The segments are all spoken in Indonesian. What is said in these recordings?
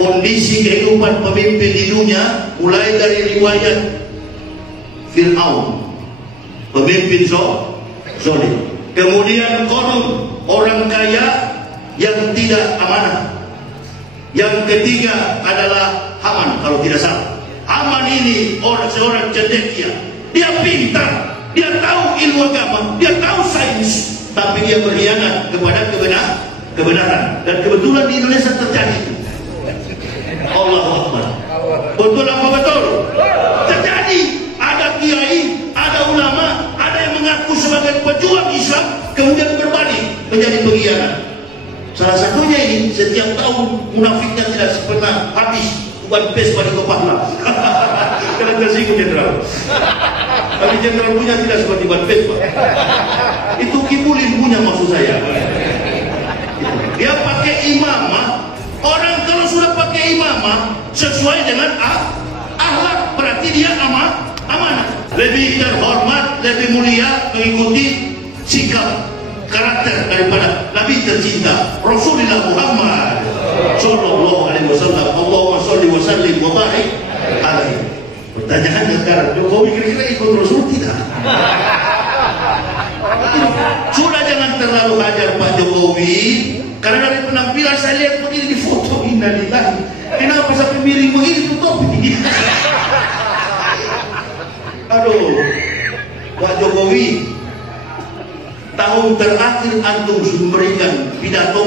kondisi kehidupan pemimpin di dunia, mulai dari riwayat Fir'aun, pemimpin zalim, kemudian Qarun, orang kaya yang tidak amanah, yang ketiga adalah Haman kalau tidak salah. Haman ini seorang cendekia, dia pintar, dia tahu ilmu agama, dia tahu sains, tapi dia berkhianat kepada kebenaran. Dan kebetulan di Indonesia terjadi itu. Allahu Akbar. Betul apa betul? Terjadi. Ada kiai, ada ulama, ada yang mengaku sebagai pejuang Islam, kemudian berbalik menjadi pengkhianat. Salah satunya ini, setiap tahun munafiknya tidak pernah habis bukan Vespa di Kopahla. Karena tersinggung jenderal. Tapi jenderal punya tidak seperti ban Vespa. Itu Kibulin punya maksud saya. Dia pakai imamah. Orang kalau sudah pakai imamah sesuai dengan akhlak, berarti dia amanah. Lebih terhormat, lebih mulia mengikuti sikap karakter daripada Nabi tercinta Rasulullah Muhammad Sallallahu Alaihi Wasallam. Allahumma sholli wa sallim wa barik alaihi. Pertanyaannya sekarang, Jokowi kira-kira ikut Rasul tidak? Sudah jangan terlalu hajar Pak Jokowi, karena dari penampilan saya lihat begini di foto, innalillahi. Kenapa sampai miring begini tutup? Aduh, Pak Jokowi, tahun terakhir antum memberikan pidato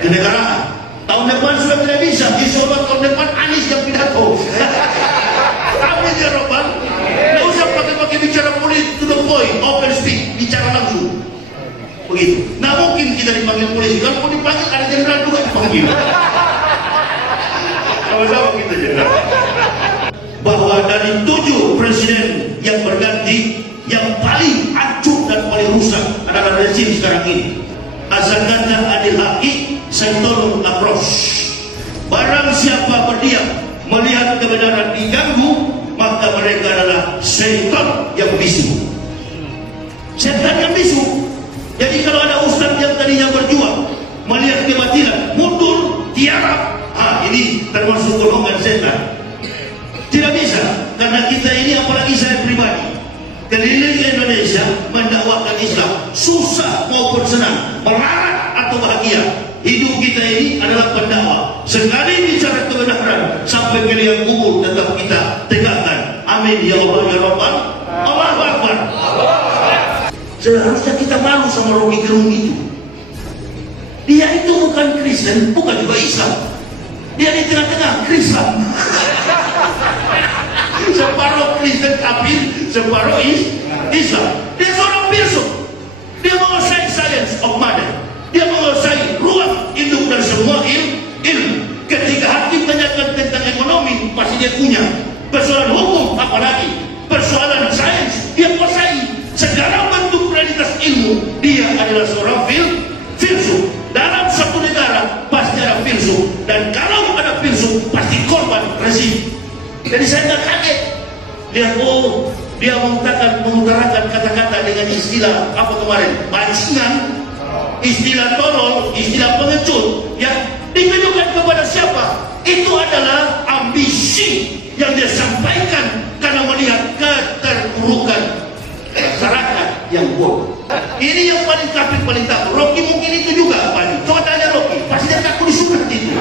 ke negaraan. Tahun depan sudah tidak bisa. Insya Allah tahun depan Anies yang pidato. Amin ya Rabbal. Tidak usah pakai bicara politik, to the point, open speak, bicara langsung. Begitu. Nah mungkin kita dipanggil polisi. Kalau mau dipanggil ada jenderal juga dipanggil. Sama-sama kita jenderal. Bahwa dari 7 presiden yang berganti, yang paling hancur dan paling rusak adalah rezim sekarang ini. Azakata adil haki sentorun approach. Barang siapa berdiam melihat kebenaran diganggu, maka mereka adalah setan yang bisu. Setan yang bisu. Jadi kalau ada ustaz yang tadinya berjuang melihat kebatilan, mundur, tiarap, ini termasuk golongan setan. Tidak bisa, karena kita ini, apalagi saya pribadi, keliling Indonesia mendakwakan Islam, susah maupun senang, melarat atau bahagia, hidup kita ini adalah pendakwah. Sekali bicara kebenaran sampai ke liang kubur tetap kita tegakkan. Amin ya Allah ya Rabbal. Allahu Akbar. Seharusnya kita malu sama Rocky Gerung itu. Dia itu bukan Kristen, bukan juga Islam. Dia di tengah-tengah Kristen. Separuh Kristen kafir, separuh Islam. Dia seorang filsuf. Dia menguasai science of matter. Dia menguasai ruang induk dan semua ilmu. Ketika hakim tanyakan tentang ekonomi, pasti dia punya. Persoalan hukum, apalagi persoalan sains, dia kuasai. Segala bentuk realitas ilmu, dia adalah seorang filsuf. Dalam satu negara pasti ada filsuf, dan kalau ada filsuf pasti korban rezim. Jadi saya nggak kaget lihat, dia mengutarakan kata-kata dengan istilah apa kemarin, bajingan, istilah tolol, istilah pengecut, yang ditujukan kepada siapa? Itu adalah ambisi yang dia sampaikan karena melihat keterpurukan masyarakat yang bodoh. Ini yang paling kafir, paling takut. Rocky mungkin itu juga, Pak. Coba tanya Rocky, pasti dia takut disunat itu.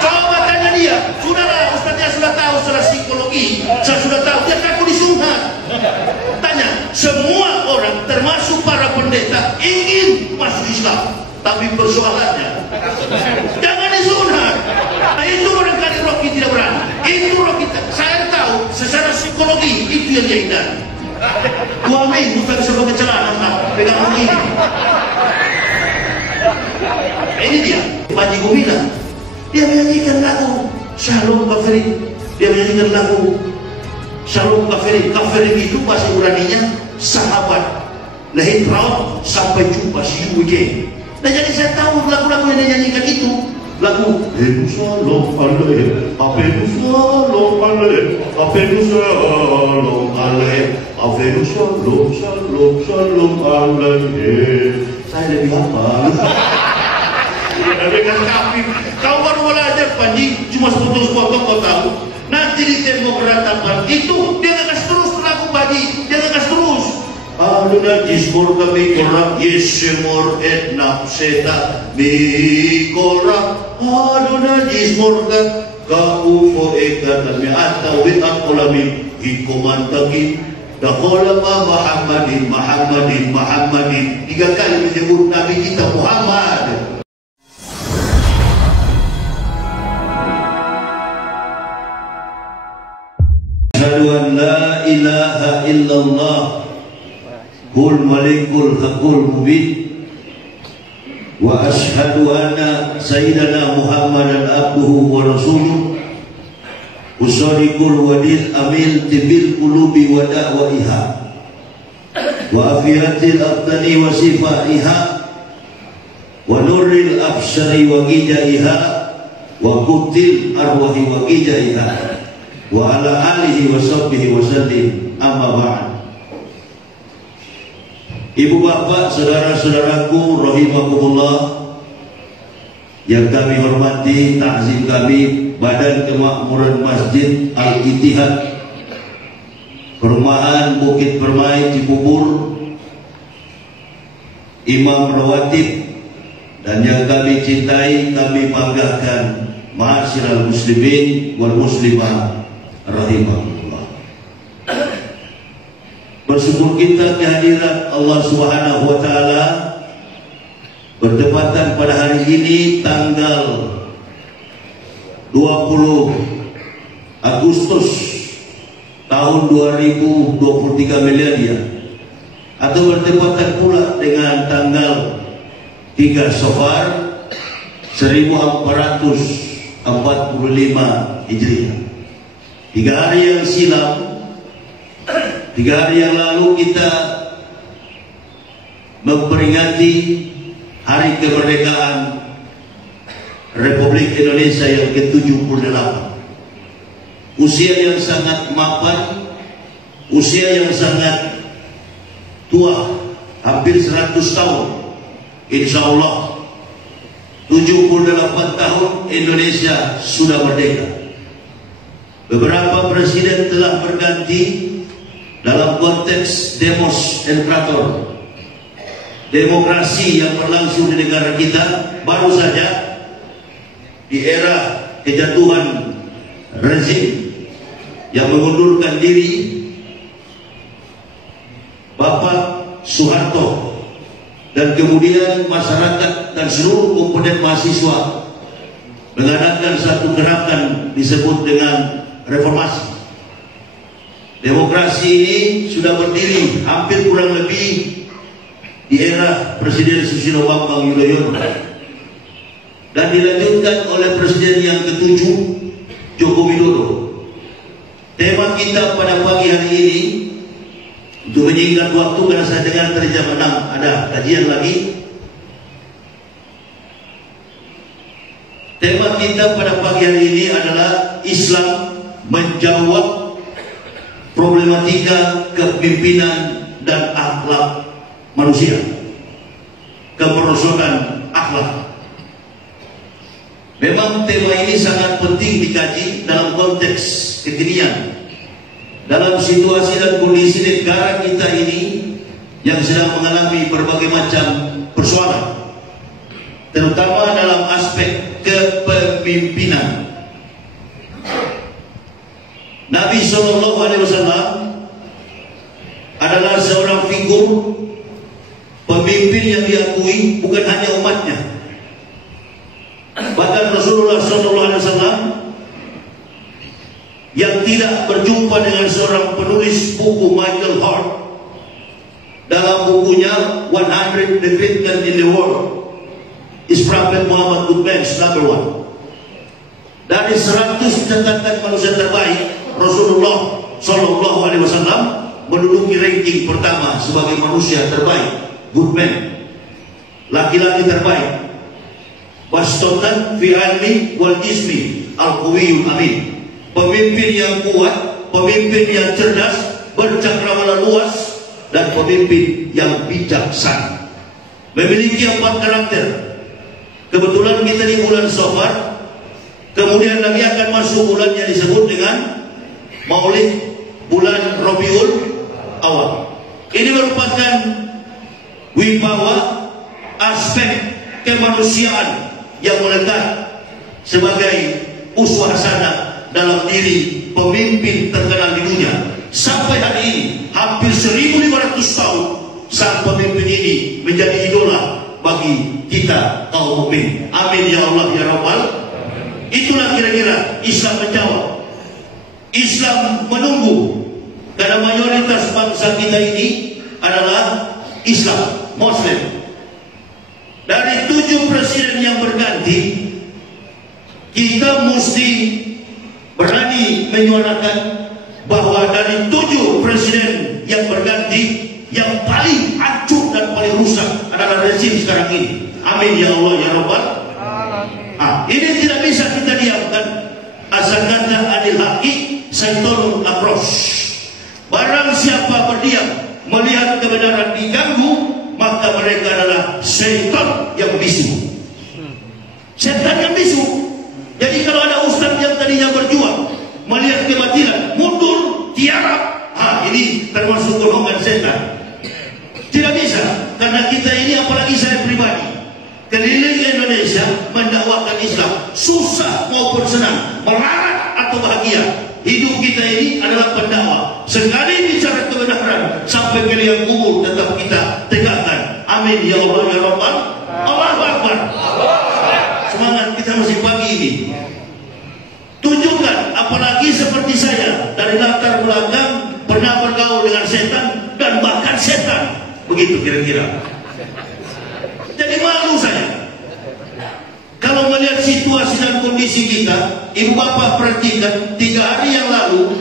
Coba tanya dia, sudahlah, ustaznya sudah tahu secara psikologi, saya sudah tahu, dia takut disunat. Tanya, semua orang termasuk para pendeta ingin masuk Islam, tapi persoalannya jangan disunat. Nah, itu barangkali Rocky tidak berani. Itu Rocky, saya tahu secara psikologi itu yang dia hindari. 2 Mei bukan sebagai celana, pegang begini. Ini dia, Panji Gumilang. Dia menyanyikan lagu Shalom Kafirin. Dia menyanyikan lagu Shalom Kafirin. Kafirin itu bahasa Ibraninya sahabat. Lahir raut sampai jumpa, see you again. Nah jadi saya tahu lagu-lagu yang dia nyanyikan itu lagu Shalom Aleichem, Shalom Aleichem, Shalom Aleichem, Shalom Shalom Shalom Aleichem. Saya lebih hafal. Dengan kafir, kau baru belajar Panji cuma sepotong-sepotong, kau tahu. Nanti di Demokrat apa itu dia ngegas terus terlaku Panji, dia ngegas terus. Aduh jismur kami korak yesemur etnak seta bikorak. Aduh jismur kaufo eka kami atau wiat kolami hikomantaki. Dakolama Muhammadin Muhammadin Muhammadin. 3 kali menyebut Nabi kita Muhammad. Asyhadu an la ilaha illallah Kul malikul hakul mubin. Wa ashhadu anna sayyidana Muhammadan abduhu wa rasuluh Usadiqul wadil amil tibil qulubi wa da'waiha Wa afiyatil abdani wa sifaiha Wa nuril absyari wa gijaiha Wa kutil arwahi wa gijaiha Wa ala alihi wa sahbihi wa sallim. Amma ba'd. Ibu bapak, saudara-saudaraku rahimakumullah yang kami hormati, takzim kami Badan Kemakmuran Masjid Al-Ittihad Perumahan Bukit Permai Cibubur, Imam Rawatib, dan yang kami cintai, kami banggakan, ma'asyiral muslimin wal muslimah rahimahullah. Bersyukur kita kehadiran Allah Subhanahu wa taala bertepatan pada hari ini tanggal 20 Agustus tahun 2023 milenial, atau bertepatan pula dengan tanggal 3 Safar 1445 Hijriah. 3 hari yang silam, 3 hari yang lalu kita memperingati Hari Kemerdekaan Republik Indonesia yang ke-78. Usia yang sangat mapan, usia yang sangat tua, hampir 100 tahun. Insya Allah 78 tahun Indonesia sudah merdeka. Beberapa presiden telah berganti dalam konteks demos and krator, demokrasi yang berlangsung di negara kita. Baru saja di era kejatuhan rezim yang mengundurkan diri Bapak Soeharto, dan kemudian masyarakat dan seluruh komponen mahasiswa mengadakan satu gerakan disebut dengan reformasi. Demokrasi ini sudah berdiri hampir kurang lebih di era Presiden Susilo Bambang Yudhoyono dan dilanjutkan oleh Presiden yang ke-7 Joko Widodo. Tema kita pada pagi hari ini, untuk menyingkat waktu karena saya dengar dari jam 6 ada kajian lagi. Tema kita pada pagi hari ini adalah Islam menjawab problematika kepemimpinan dan akhlak manusia, kemerosotan akhlak. Memang tema ini sangat penting dikaji dalam konteks kekinian, dalam situasi dan kondisi negara kita ini yang sedang mengalami berbagai macam persoalan, terutama dalam aspek kepemimpinan. Nabi SAW adalah seorang figur pemimpin yang diakui bukan hanya umatnya. Bahkan Rasulullah SAW yang tidak berjumpa dengan seorang penulis buku, Michael Hart, dalam bukunya 100 the Great Men in the World is Prophet Muhammad Goodman's number 1. Dari 100 catatan manusia terbaik, Rasulullah SAW menduduki ranking pertama sebagai manusia terbaik, good man, laki-laki terbaik. Bastotan fi ilmi wal jismi al-qawiyul amin. Pemimpin yang kuat, pemimpin yang cerdas, bercakrawala luas, dan pemimpin yang bijaksana. Memiliki 4 karakter. Kebetulan kita di bulan Safar, Kemudian lagi akan masuk bulan yang disebut dengan Maulid, bulan Rabiul Awal. Ini merupakan wibawa aspek kemanusiaan yang melekat sebagai uswah hasanah dalam diri pemimpin terkenal di dunia. Sampai hari ini hampir 1500 tahun sang pemimpin ini menjadi idola bagi kita kaum mukmin. Amin ya Allah ya Rabbal. Itulah kira-kira Islam menjawab. Islam menunggu, karena mayoritas bangsa kita ini adalah Islam, Muslim. Dari 7 presiden yang berganti, kita mesti berani menyuarakan bahwa dari 7 presiden yang berganti, yang paling hancur dan paling rusak adalah rezim sekarang ini. Amin ya Allah ya Rabbal. Ini tidak bisa kita diamkan. Asal kata adil haki syaitanun apros. Barang siapa berdiam melihat kebenaran diganggu, maka mereka adalah syaitan yang bisu. Syaitan yang bisu. Jadi kalau ada ustaz yang tadinya berjuang melihat kebatilan, mundur, tiarap, ini termasuk golongan setan. Tidak bisa, karena kita ini, apalagi saya pribadi, keliling Indonesia mendakwakan Islam, susah maupun senang, melarat atau bahagia, hidup kita ini adalah pendakwah. Sekali bicara kebenaran sampai ke liang kubur tetap kita tegakkan. Amin ya Allah ya Rabbal. Allahu Akbar. Semangat kita masih pagi ini. Tunjukkan, apalagi seperti saya dari latar belakang pernah bergaul dengan setan dan bahkan setan. Begitu kira-kira. Jadi malu saya kalau melihat situasi dan kondisi kita. Ibu bapak perhatikan, 3 hari yang lalu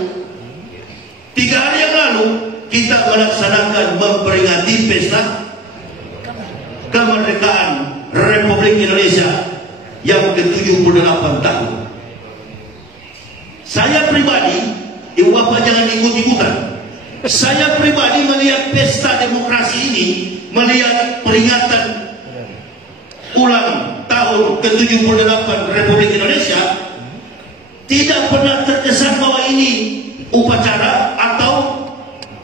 kita melaksanakan memperingati pesta kemerdekaan Republik Indonesia yang ke-78 tahun. Saya pribadi, ibu bapak jangan ikut-ikutan, saya pribadi melihat pesta demokrasi ini, melihat peringatan ulang tahun ke-78 Republik Indonesia, tidak pernah terkesan bahwa ini upacara atau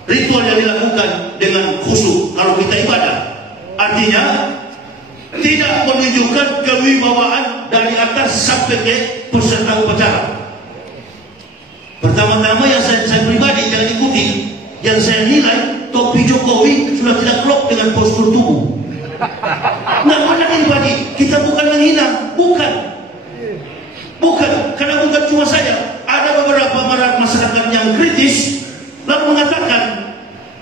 ritual yang dilakukan dengan khusyuk kalau kita ibadah. Artinya tidak menunjukkan kewibawaan dari atas sampai ke peserta upacara. Pertama-tama yang saya pribadi jangan ikuti, yang saya nilai topi Jokowi sudah tidak klop dengan postur tubuh. Nggak mana ini Pak, kita bukan menghina, bukan, karena bukan cuma saya, ada beberapa masyarakat yang kritis lalu mengatakan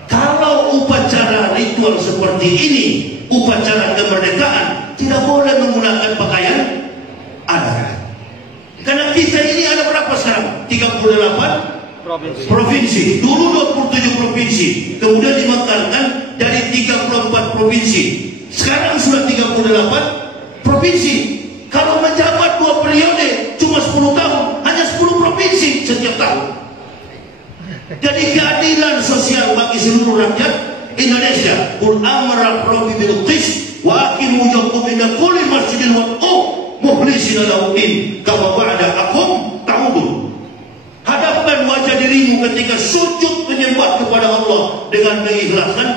kalau upacara ritual seperti ini, upacara kemerdekaan, tidak boleh menggunakan pakaian adat. Karena kita ini ada berapa sekarang? 38 provinsi. Dulu 27 provinsi, kemudian dimekarkan dari 34 provinsi. Sekarang sudah 38 provinsi. Kalau menjabat 2 periode cuma 10 tahun, hanya 10 provinsi setiap tahun. Jadi keadilan sosial bagi seluruh rakyat Indonesia. Qul amara rabbi bil qist wa aqimu wujuhakum inda kulli masjidin wa mukhlisina lahu din kama ba'da'akum ta'udun. Hadapkan wajah dirimu ketika sujud menyembah kepada Allah dengan mengikhlaskan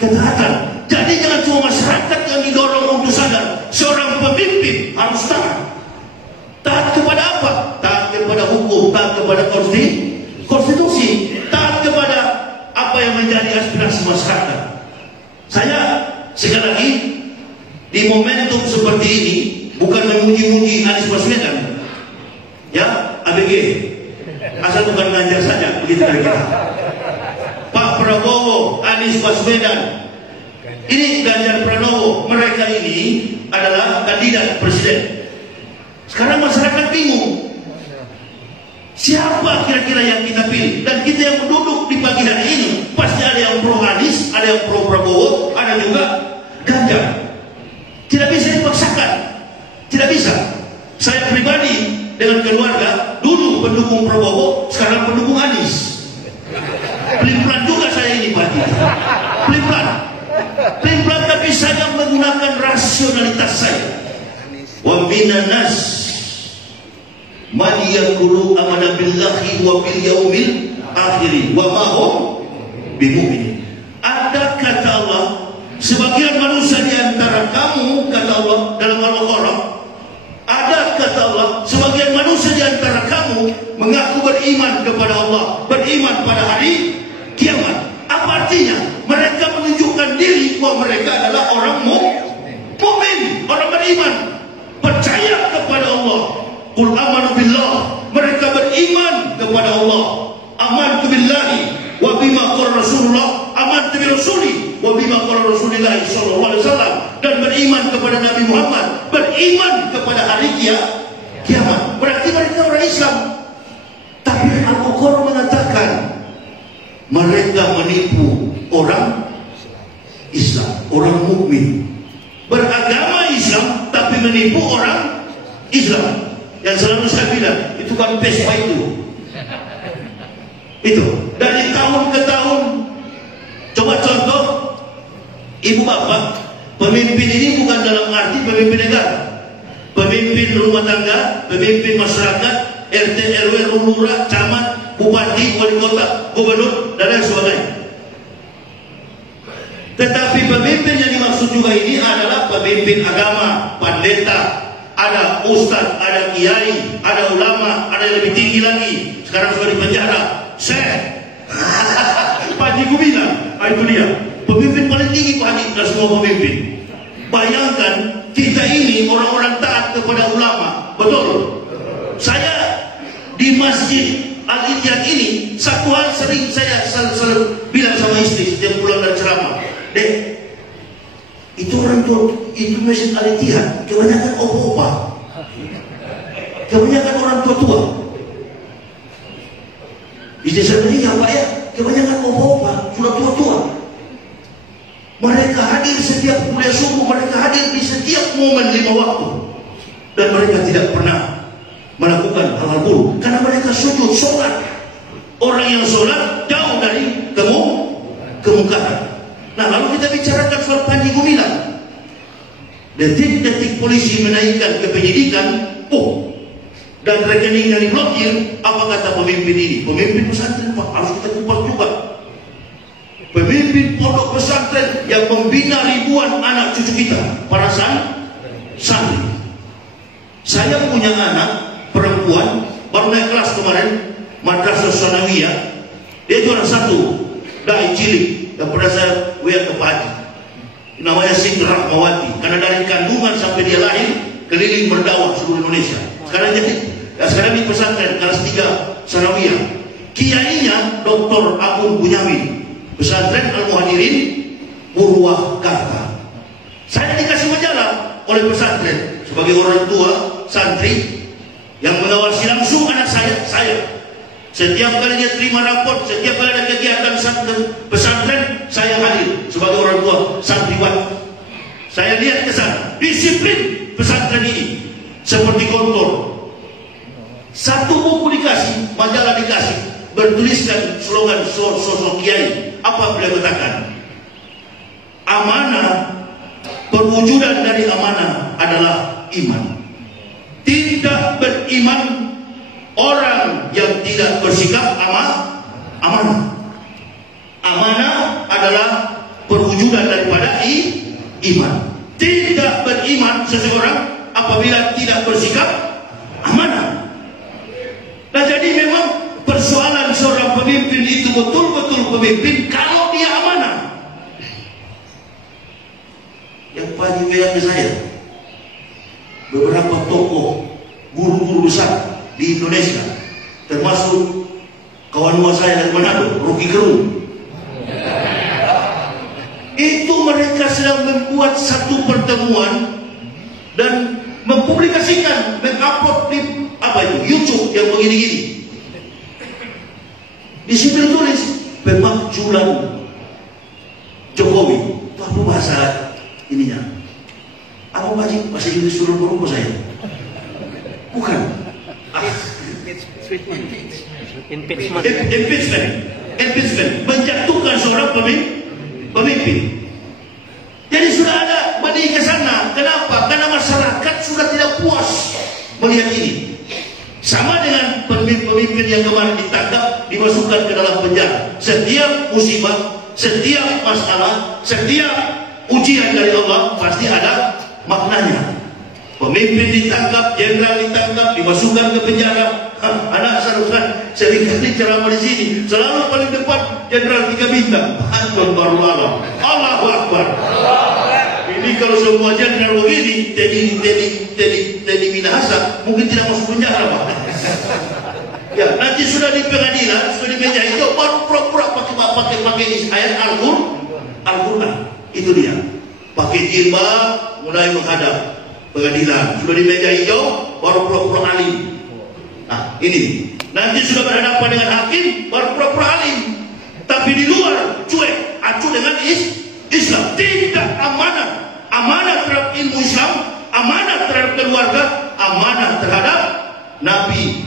ketaatan. Jadi jangan cuma masyarakat yang didorong untuk sadar, seorang pemimpin harus taat. Taat kepada apa? Taat kepada hukum, taat kepada konstitusi, taat kepada apa yang menjadi aspirasi masyarakat. Saya sekali lagi di momentum seperti ini bukan memuji-muji Anies Baswedan, ya, ABG, asal bukan ngajar saja, begitu kira-kira. Pak Prabowo, Anies Baswedan, ini Ganjar Pranowo, mereka ini adalah kandidat presiden. Sekarang masyarakat bingung, siapa kira-kira yang kita pilih? Dan kita yang duduk di pagi hari ini pasti ada yang pro Anies, ada yang pro Prabowo, ada juga Ganjar. Tidak bisa dipaksakan, tidak bisa. Saya pribadi dengan keluarga dulu pendukung Prabowo, sekarang pendukung Anies. Pelin-pelan juga saya ini Pak. Pelin-pelan, tapi saya menggunakan rasionalitas saya. Wa minan nas man yaqulu amana billahi wa bil yaumil akhir wa ma hum bimumin. Ada kata Allah, sebagian manusia di antara kamu, kata Allah dalam Al-Baqarah, ada kata Allah, sebagian manusia di antara kamu mengaku beriman kepada Allah, beriman pada hari kiamat. Apa artinya? Mereka menunjukkan diri bahwa mereka adalah orang mukmin, orang beriman, percaya kepada Allah. Qul amanu billah, mereka beriman kepada Allah. Amantu billahi wa bima qala Rasulullah, amantu bi rasuli wa bima qala Rasulullah sallallahu alaihi wasallam, dan beriman kepada Nabi Muhammad, beriman kepada hari kiamat. Berarti mereka orang Islam. Tapi Al-Qur'an mengatakan mereka menipu orang Islam, orang mukmin, beragama Islam tapi menipu orang Islam. Yang selalu saya bilang, itu kan pespa itu dari tahun ke tahun. Coba contoh, ibu bapak, pemimpin ini bukan dalam arti pemimpin negara, pemimpin rumah tangga, pemimpin masyarakat, RT, RW, lurah, camat, bupati, wali kota, gubernur, dan lain sebagainya. Tetapi pemimpin yang dimaksud juga ini adalah pemimpin agama, pendeta, ada ustaz, ada kiai, ada ulama, ada yang lebih tinggi lagi. Sekarang sudah di penjara, Syekh Panji Gumilang. Itu dia pemimpin paling tinggi Pak Haji dan semua pemimpin. Bayangkan kita ini orang-orang taat kepada ulama, betul? Saya di masjid Al-Ittihad ini, satu hal sering saya selalu bilang sama istri setiap pulang dari ceramah, Dek, itu orang tua, itu masjid Al-Ittihad kebanyakan opa-opa, kebanyakan orang tua-tua. Istri saya bilang, ya Pak ya, kebanyakan opa-opa, sudah tua-tua. Mereka hadir setiap kuliah subuh, mereka hadir di setiap momen 5 waktu, dan mereka tidak pernah melakukan hal-hal buruk karena mereka sujud sholat. Orang yang sholat jauh dari kemungkaran. Nah, lalu kita bicarakan soal Panji Gumilang. Detik-detik polisi menaikkan ke penyidikan, dan rekeningnya diblokir. Apa kata pemimpin ini? Pemimpin pesantren, Pak, harus kita kupas juga. Pemimpin pondok pesantren yang membina ribuan anak cucu kita, para santri. Saya punya anak perempuan baru naik kelas kemarin, madrasah sanawiyah. Dia juara 1, dai cilik, yang pernah saya WA ke Pak Haji. Namanya Siti Rahmawati. Karena dari kandungan sampai dia lahir keliling berdakwah seluruh Indonesia. Sekarang di pesantren kelas 3 sanawiyah. Kiainya Dr. Agung Bunyamin, pesantren Al-Muhadirin Purwakarta. Saya dikasih majalah oleh pesantren sebagai orang tua santri yang mengawasi langsung anak saya. Setiap kali dia terima raport, setiap kali ada kegiatan pesantren, saya hadir sebagai orang tua santriwan. Saya lihat ke sana, disiplin pesantren ini seperti kantor. Satu buku dikasih, majalah dikasih, bertuliskan slogan sosok kiai. Apa beliau katakan? Amanah, perwujudan dari amanah adalah iman. Tidak beriman orang yang tidak bersikap amanah. Amanah adalah perwujudan daripada iman. Tidak beriman seseorang apabila tidak bersikap amanah. Nah, jadi memang persoalan seorang pemimpin itu betul-betul pemimpin kalau dia amanah. Yang paling banyak saya, beberapa tokoh guru-guru besar di Indonesia, termasuk kawan saya dari Manado, Rocky Gerung. Itu mereka sedang membuat satu pertemuan dan mempublikasikan, mengupload di YouTube yang begini-gini. Di situ tulis pemakzulan Jokowi. Itu apa bahasa ininya? Apa bahasa Inggris suruh berumur saya? Bukan. Impeachment. Menjatuhkan seorang pemimpin. Jadi sudah ada benih ke sana. Kenapa? Karena masyarakat sudah tidak puas melihat ini. Sama dengan pemimpin yang kemarin ditangkap, dimasukkan ke dalam penjara. Setiap musibah, setiap masalah, setiap ujian dari Allah pasti ada maknanya. Pemimpin ditangkap, jenderal ditangkap, dimasukkan ke penjara. Anak saudara, seringkali ceramah di sini selalu paling depan jenderal 3 bintang. Anton baru alam. Allahu Akbar. Ini kalau semua jenderal begini, Teddy Minahasa mungkin tidak masuk penjara, Pak. Ya, nanti sudah di pengadilan, sudah di meja itu baru pura-pura pakai ayat Al-Quran. Itu dia. Pakai jilbab, mulai menghadap pengadilan. Sudah di meja hijau, baru pura-pura alim. Nah, ini. Nanti sudah berhadapan dengan hakim, baru pura-pura alim. Tapi di luar, cuek, acuh dengan Islam. Tidak amanah. Amanah terhadap ilmu Islam, amanah terhadap keluarga, amanah terhadap Nabi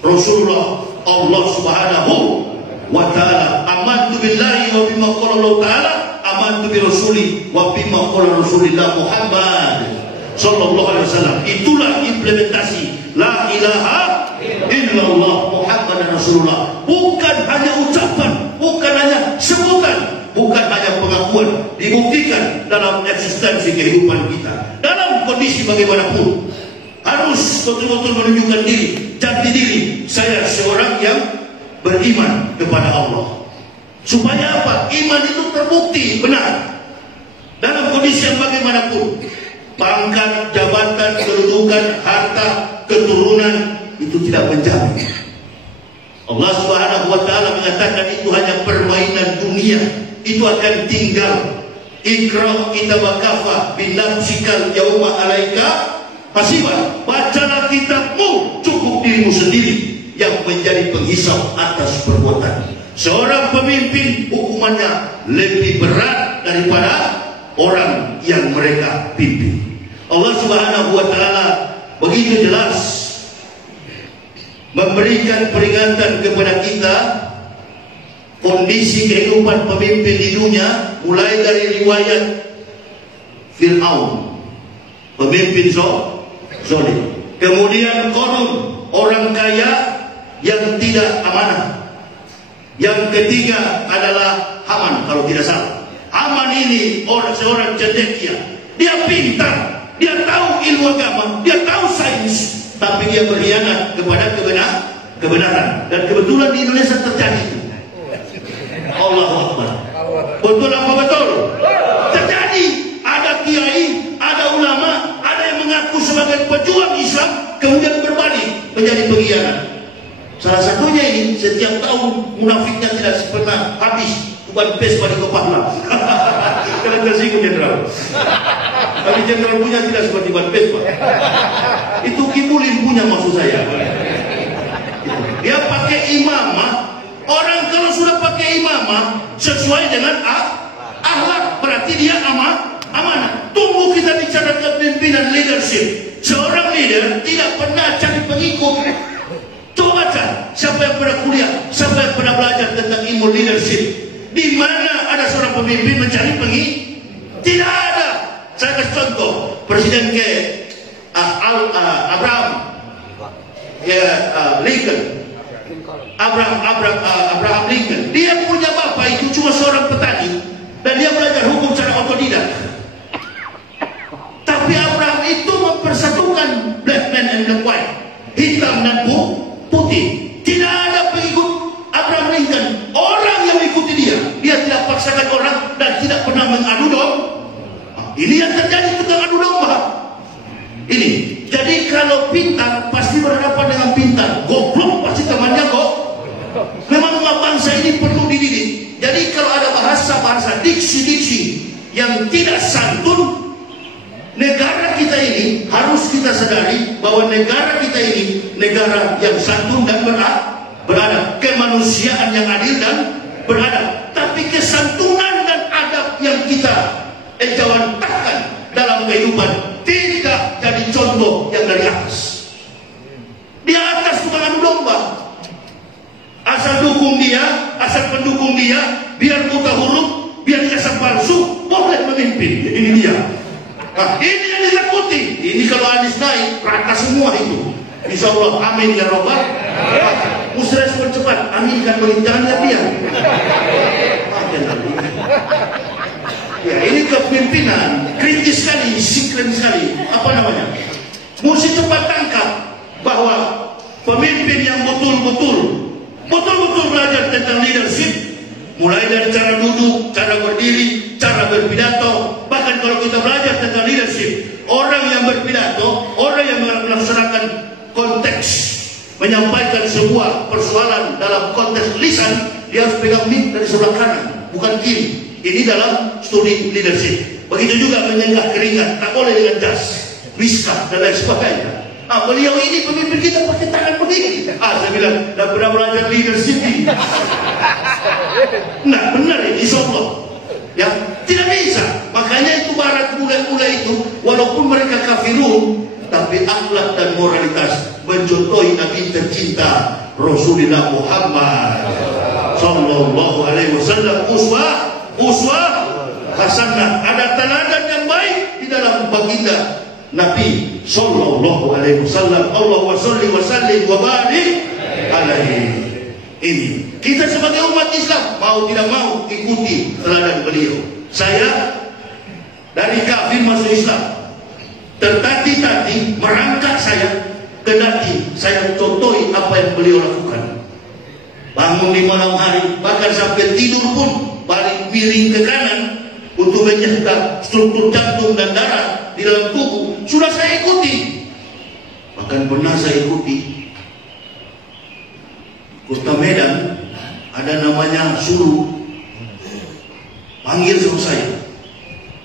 Rasulullah Allah Subhanahu wa ta'ala. Amantu billahi wa bima qala Allah ta'ala, amantu bi rasuli wa bima qala Rasulullah Muhammad sallallahu alaihi wasallam. Itulah implementasi la ilaha illallah Muhammad Rasulullah. Bukan hanya ucapan, bukan hanya sebutan, bukan hanya pengakuan, dibuktikan dalam eksistensi kehidupan kita. Dalam kondisi bagaimanapun harus betul-betul menunjukkan diri, jati diri saya seorang yang beriman kepada Allah. Supaya apa? Iman itu terbukti benar dalam kondisi yang bagaimanapun. Pangkat, jabatan, kedudukan, harta, keturunan itu tidak menjamin. Allah Subhanahu wa ta'ala mengatakan itu hanya permainan dunia, itu akan tinggal. Iqra kitabaka binafsikal yauma alaika hasiba. Bacalah kitabmu, cukup dirimu sendiri yang menjadi penghisap atas perbuatan. Seorang pemimpin hukumannya lebih berat daripada orang yang mereka pimpin. Allah Subhanahu wa ta'ala begitu jelas memberikan peringatan kepada kita kondisi kehidupan pemimpin di dunia, mulai dari riwayat Fir'aun, pemimpin zalim, kemudian Qarun, orang kaya yang tidak amanah, yang ketiga adalah Haman kalau tidak salah. Haman ini seorang cendekia, dia pintar, dia tahu ilmu agama, dia tahu sains, tapi dia berkhianat kepada kebenaran. Dan kebetulan di Indonesia terjadi itu. Allahu Akbar. Betul apa betul? Terjadi. Ada kiai, ada ulama, ada yang mengaku sebagai pejuang Islam, kemudian berbalik menjadi pengkhianat. Salah satunya ini, setiap tahun munafiknya tidak pernah habis bukan pes pada kepala. Karena tersinggung jenderal. Tapi jenderal punya tidak seperti ban pes, Pak. Itu Kibulin punya maksud saya. Dia pakai imamah. Orang kalau sudah pakai imamah sesuai dengan akhlak, berarti dia amanah. Tunggu kita bicara kepemimpinan leadership. Seorang leader tidak pernah cari pengikut. Coba baca, siapa yang pernah kuliah, siapa yang pernah belajar tentang ilmu leadership? Di mana ada seorang pemimpin mencari pengikut? Tidak ada. Saya kasih contoh, Presiden Abraham Lincoln. Abraham Lincoln. Dia punya bapak itu cuma seorang petani dan dia belajar hukum secara otodidak. Tapi Abraham itu mempersatukan black man and black white, hitam dan putih. Tidak ada pengikut Abraham Lincoln. Orang yang mengikuti dia tidak paksakan orang dan tidak pernah mengadu domba. Ini yang terjadi tentang adu domba. Ini. Jadi kalau pintar pasti berhadapan dengan pintar. Goblok pasti temannya kok. Memang bangsa ini perlu dididik. Jadi kalau ada bahasa-bahasa, diksi-diksi yang tidak santun, negara kita ini harus kita sadari bahwa negara kita ini negara yang santun dan beradab, kemanusiaan yang adil dan beradab. Tapi kesantunan dan adab yang kita jawantahkan dalam kehidupan tidak jadi contoh yang dari atas. Di atas tukang adu domba, asal dukung dia, asal pendukung dia, biar buta huruf, biar jasa palsu, boleh memimpin. Ini dia. Nah, ini yang ditakuti. Ini kalau Anies naik, rata semua itu. Insya Allah, amin ya Rabbal. Mesti respon cepat, amin kan bagi, jangan diam. Ya, ini kepemimpinan kritis sekali, siklen sekali. Apa namanya? Mesti cepat tangkap bahwa pemimpin yang betul-betul belajar tentang leadership, mulai dari cara duduk, cara berdiri, cara berpidato. Bahkan kalau kita belajar tentang leadership, orang yang berpidato, orang yang melaksanakan konteks, menyampaikan sebuah persoalan dalam konteks lisan, dia harus pegang mic dari sebelah kanan, bukan kiri. Ini dalam studi leadership. Begitu juga menyenggah keringat, tak boleh dengan jas, whiskas dan lain sebagainya. Beliau ini pemimpin kita pakai tangan begini. Saya bilang, dah pernah belajar leadership ini. Nah, benar ini, insya Allah. Ya, tidak bisa. Makanya itu barat mulai itu, walaupun mereka kafirun, tapi akhlak dan moralitas mencontohi Nabi tercinta Rasulullah Muhammad sallallahu alaihi wasallam, uswah hasanah. Ada teladan yang baik di dalam baginda Nabi sallallahu alaihi wasallam. Allahumma sholli wa sallim wa barik alaihi. Ini kita sebagai umat Islam mau tidak mau ikuti teladan beliau. Saya dari kafir masuk Islam, tertati-tati merangkak saya, kendati saya contohi apa yang beliau lakukan. Bangun di malam hari, bahkan sampai tidur pun balik miring ke kanan untuk menjaga struktur jantung dan darah di dalam tubuh. Sudah saya ikuti. Bahkan pernah saya ikuti Kota Medan, ada namanya suruh, panggil sama saya,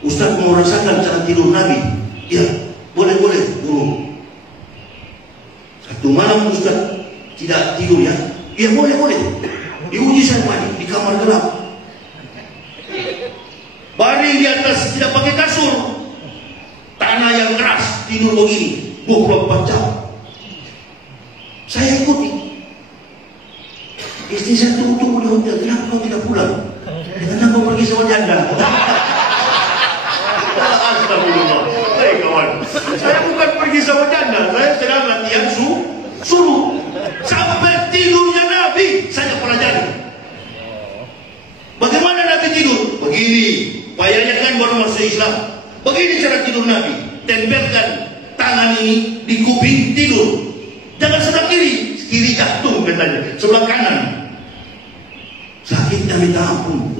Ustaz mau rasakan cara tidur Nabi? Ya, boleh guru. Satu malam Ustaz tidak tidur ya? Ya boleh. Diuji saya di kamar gelap, baring di atas, tidak pakai kasur, tanah yang keras, tidur begini 24 jam. Saya ikuti. Istri saya tunggu di hotel, kenapa kau tidak pulang? Karena kau pergi sama janda. Astagfirullah. Hei kawan, saya bukan pergi sama janda, saya sedang latihan suruh. Sampai tidurnya Nabi saya pelajari. Bagaimana Nabi tidur? Begini, payahnya kan baru masuk Islam. Begini cara tidur Nabi. Tempelkan tangan ini di kuping, tidur. Jangan sebelah kiri jantung katanya, sebelah kanan. Sakitnya minta ampun,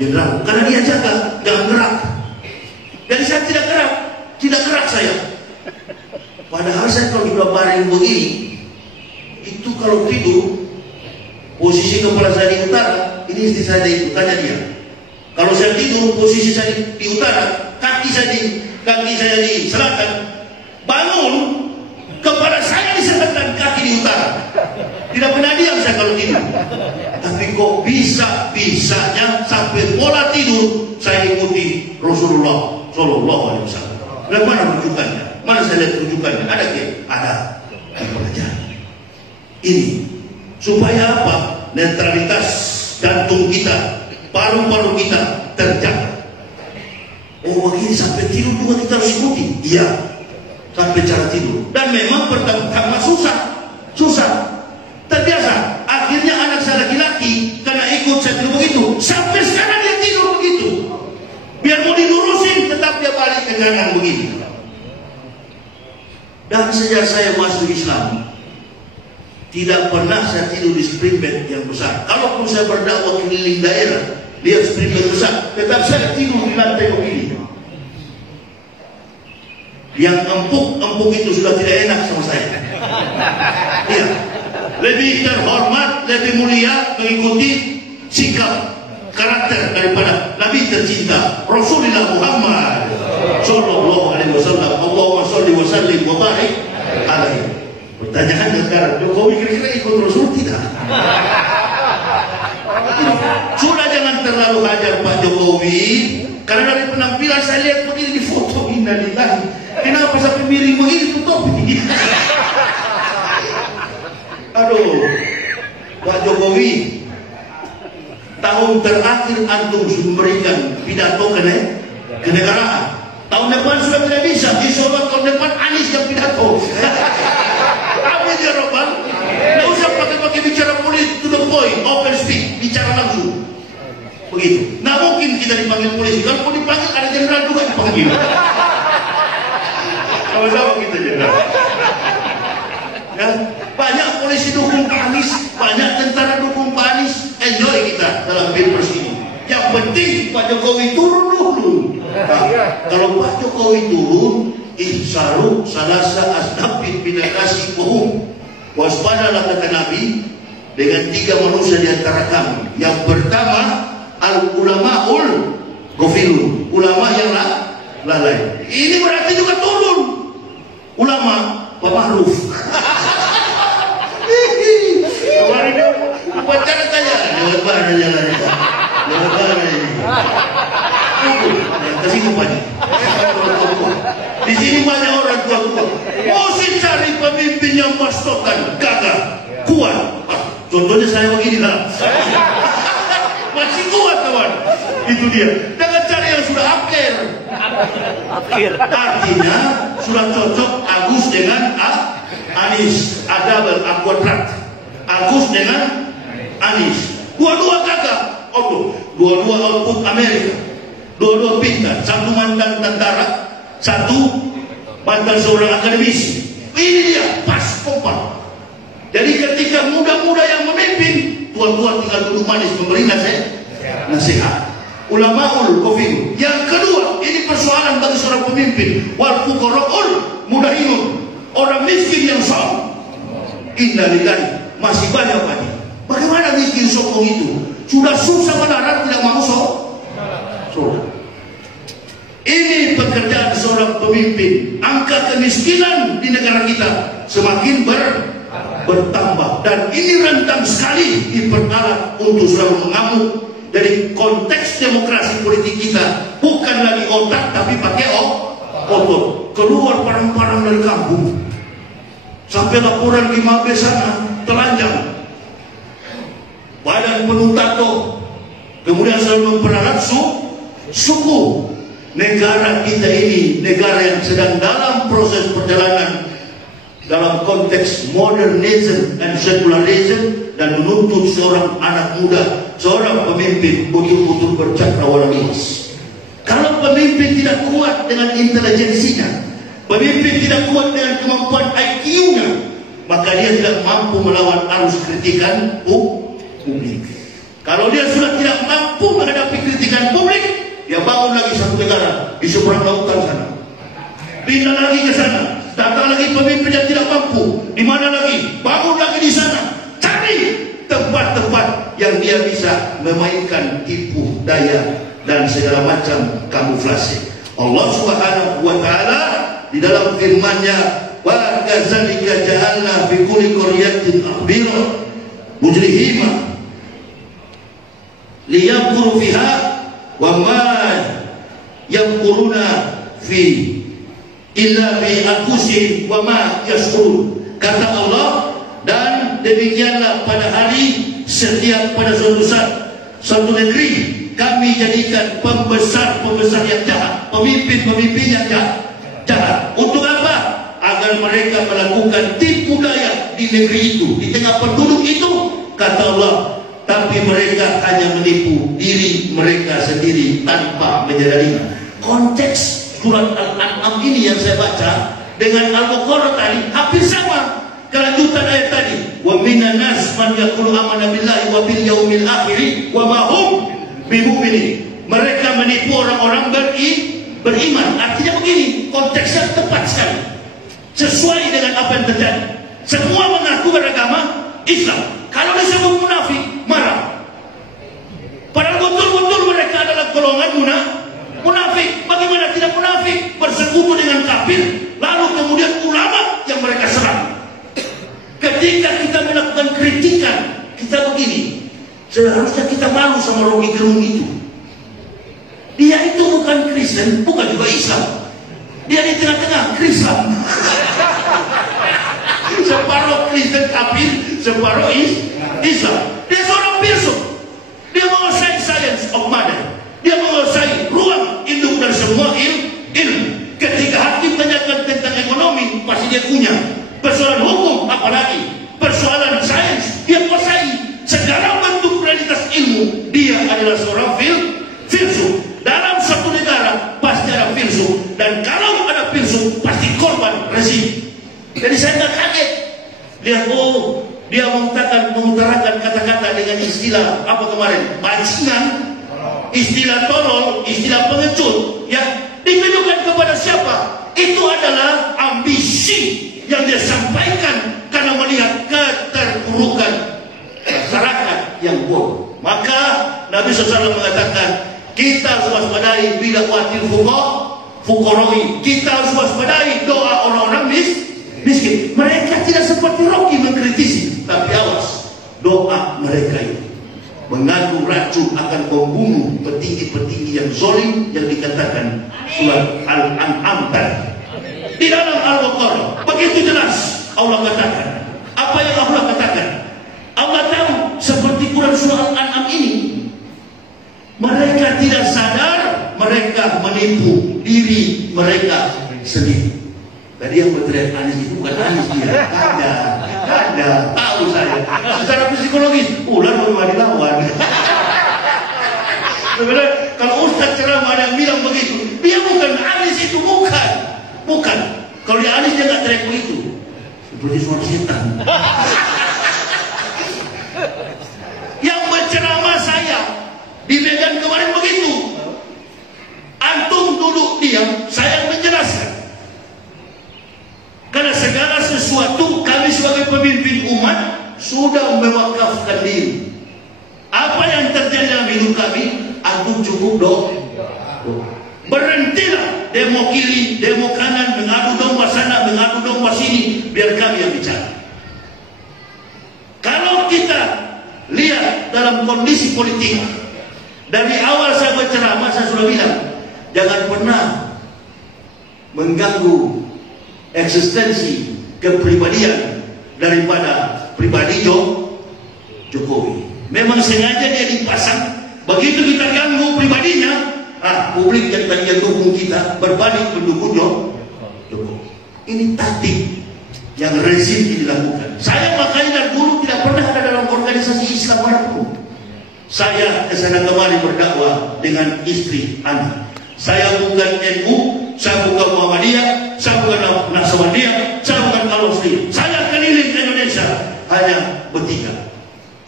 jenderal, karena dia jaga, jangan gerak. Jadi saya tidak gerak saya. Padahal saya kalau sudah baring begini, itu kalau tidur, posisi kepala saya di utara, ini istri saya di tanya dia. Kalau saya tidur, posisi saya di utara, kaki saya di selatan, bangun, kepala saya di selatan, kaki di utara. Tidak pernah diam saya kalau tidur. Tapi kok bisa-bisanya sampai pola tidur saya ikuti Rasulullah sallallahu alaihi wasallam. Dan mana rujukannya? Mana saya lihat rujukannya? Ada ke? Ada. Pelajari. Ini supaya apa? Netralitas jantung kita, paru-paru kita terjaga. Oh begini sampai tidur juga kita harus ikuti. Iya. Sampai cara tidur. Dan memang pertama susah. Terbiasa. Akhirnya anak saya laki-laki karena ikut saya tidur begitu, sampai sekarang dia tidur begitu. Biar mau dilurusin tetap dia balik ke kanan begini. Dan sejak saya masuk Islam, tidak pernah saya tidur di spring bed yang besar. Kalaupun saya berdakwah keliling daerah, lihat spring bed besar, tetap saya tidur di lantai begini. Yang empuk itu sudah tidak enak sama saya. Iya. Lebih terhormat, lebih mulia mengikuti sikap karakter daripada Nabi tercinta Rasulullah Muhammad sallallahu alaihi wasallam. Allahumma sholli wa sallim wa barik alaihi. Pertanyaannya sekarang, Jokowi kira-kira ikut Rasul tidak? Sudah jangan terlalu hajar Pak Jokowi, karena dari penampilan saya lihat begini di foto, innalillahi. Kenapa sampai miring begini tutup? Aduh, Pak Jokowi, tahun terakhir antum memberikan pidato kenegaraan. Tahun depan sudah tidak bisa. Insya Allah tahun depan Anies yang pidato. Amin ya Rabbal. Nggak usah pakai bicara politik, to the point, open speak, bicara langsung. Begitu. Nggak mungkin kita dipanggil polisi. Kalau mau dipanggil ada jenderal juga dipanggil. Sama-sama kita jenderal. Ya, banyak polisi dukung Pak Anies, banyak tentara dukung Pak Anies. Enjoy kita dalam pilpres ini. Yang penting Pak Jokowi turun dulu. Nah, kalau Pak Jokowi turun, ihsaru salasa asnafin binakasi bohong. Waspadalah kata Nabi dengan 3 manusia di antara kami. Yang pertama, al-ulama'ul ghafilun, ulama yang lalai. Ini berarti juga turun ulama Pak Ma'ruf. Kemarin dia upacara tanya, lewat mana jalannya? Lewat mana ini? Kasih kupanya. Di sini banyak orang tua-tua. Mesti cari pemimpin yang pastokan, gagah, kuat. Contohnya saya begini lah. Masih kuat kawan. Itu dia. Jangan cari yang sudah akhir. Artinya sudah cocok Agus dengan Anies. Ada akuadrat. Agus dengan Anies. Dua-dua gagah. Dua-dua output Amerika. Dua-dua pintar. Satu mantan tentara, satu mantan seorang akademisi. Ini dia pas kompak. Jadi ketika muda-muda yang memimpin, tua-tua tinggal duduk manis memberi nasihat. Ulamaul ghafilun. Yang kedua, ini persoalan bagi seorang pemimpin. Wal fuqara'ul mudahinun. Orang miskin yang sombong. Innalillahi. Masih banyak lagi. Bagaimana miskin sombong itu? Sudah susah menarat tidak mau sombong. Ini pekerjaan seorang pemimpin. Angka kemiskinan di negara kita semakin bertambah, dan ini rentan sekali diperalat untuk selalu mengamuk. Dari konteks demokrasi politik kita bukan lagi otak tapi pakai otot. Keluar parang-parang dari kampung sampai laporan di Mabes sana telanjang, badan penuh tato, kemudian selalu memperalat suku. Negara kita ini negara yang sedang dalam proses perjalanan dalam konteks modernism dan secularism, dan menuntut seorang anak muda, seorang pemimpin betul-betul bercakrawala-luas. Kalau pemimpin tidak kuat dengan intelijensinya, pemimpin tidak kuat dengan kemampuan IQ-nya, maka dia tidak mampu melawan arus kritikan publik. Kalau dia sudah tidak mampu menghadapi kritikan publik, dia bangun lagi satu negara di seberang lautan sana, pindah lagi ke sana. Datang lagi pemimpin yang tidak mampu, di mana lagi? Bangun lagi di sana. Cari tempat-tempat yang dia bisa memainkan tipu daya dan segala macam kamuflase. Allah Subhanahu wa taala di dalam firman-Nya, wa kadzalika ja'alna fi kulli qaryatin akhbira mujrihima liyamkuru fiha wa ma yamkuruna fi illa bi anfusihim wa ma yashkurun. Kata Allah, dan demikianlah pada hari setiap pada suatu negeri kami jadikan pembesar-pembesar yang jahat, pemimpin-pemimpin yang jahat. Untuk apa? Agar mereka melakukan tipu daya di negeri itu, di tengah penduduk itu. Kata Allah, tapi mereka hanya menipu diri mereka sendiri tanpa menyadarinya. Konteks surat Al-An'am ini yang saya baca dengan Al-Baqarah tadi hampir sama. Kelanjutan ayat tadi, wa minan nas man yaqulu amanna billahi wa bil yaumil akhir wa ma hum bimu'minin. Mereka menipu orang-orang beriman. Artinya begini, konteksnya tepat sekali, sesuai dengan apa yang terjadi. Semua mengaku beragama Islam. Kalau disebut munafik, marah. Padahal betul-betul mereka adalah golongan munafik. Bagaimana tidak munafik? Bersekutu dengan kafir, lalu kemudian ulama yang mereka serang. Ketika kita melakukan kritikan, kita begini, seharusnya kita malu sama Rocky Gerung itu. Dia itu bukan Kristen, bukan juga Islam. Dia di tengah-tengah Kristen. Separuh Kristen kafir, separuh Islam. Dia seorang filsuf. Dia menguasai science of matter. Dia menguasai ruang induk dan semua ilmu. Ketika hakim tanyakan tentang ekonomi, pasti dia punya. Persoalan hukum, apa persoalan sains, dia kuasai segala bentuk realitas ilmu. Dia adalah seorang filsuf. Dalam satu negara pasti ada filsuf, dan kalau ada filsuf pasti korban rezim. Jadi saya nggak kaget lihat, oh dia mengutarakan kata-kata dengan istilah apa kemarin, bajingan, istilah tolol, istilah pengecut, ya ditujukan kepada siapa? Itu adalah ambisi yang dia sampaikan karena melihat keterpurukan masyarakat yang bodoh. Maka Nabi SAW mengatakan, kita harus waspadai bila watil fukoroi. Kita harus waspadai doa orang-orang miskin. Mereka tidak seperti Rocky mengkritisi, tapi awas, doa mereka itu mengandung racun, akan membunuh petinggi-petinggi yang zalim yang dikatakan surat Al-An'am tadi. Di dalam Al-Baqarah begitu jelas Allah katakan. Apa yang Allah katakan? Allah tahu seperti Quran surah Al-An'am ini, mereka tidak sadar, mereka menipu diri mereka sendiri. Tadi yang berteriak Anies itu bukan Anies dia, ada, tahu saya. Secara psikologis, ular baru dilawan. Sebenarnya kalau Ustaz ceramah ada yang bilang begitu, dia bukan Anies itu, bukan. Kalau dia Anies dia nggak teriak begitu, seperti suara setan. Yang berceramah saya di Medan kemarin begitu. Antum duduk diam, saya menjelaskan. Karena segala sesuatu kami sebagai pemimpin umat sudah mewakafkan diri. Apa yang terjadi dalam hidup kami, antum cukup doa. Berhentilah demo kiri, demo kanan, mengadu domba sana, mengadu domba sini, biar kami yang bicara. Kalau kita lihat dalam kondisi politik, dari awal saya berceramah saya sudah bilang, jangan pernah mengganggu eksistensi kepribadian daripada pribadi Jokowi. Memang sengaja dia dipasang, begitu kita ganggu pribadinya, publik yang tadinya dukung kita berbalik mendukung Jokowi. Ini taktik yang rezim ini dilakukan. Saya makanya dari dulu tidak pernah ada dalam organisasi Islam manapun. Saya kesana kemari berdakwah dengan istri, anak. Saya bukan NU, saya bukan Muhammadiyah, saya bukan Nasabandiyah, saya bukan Al-Muslim. Saya keliling Indonesia hanya bertiga,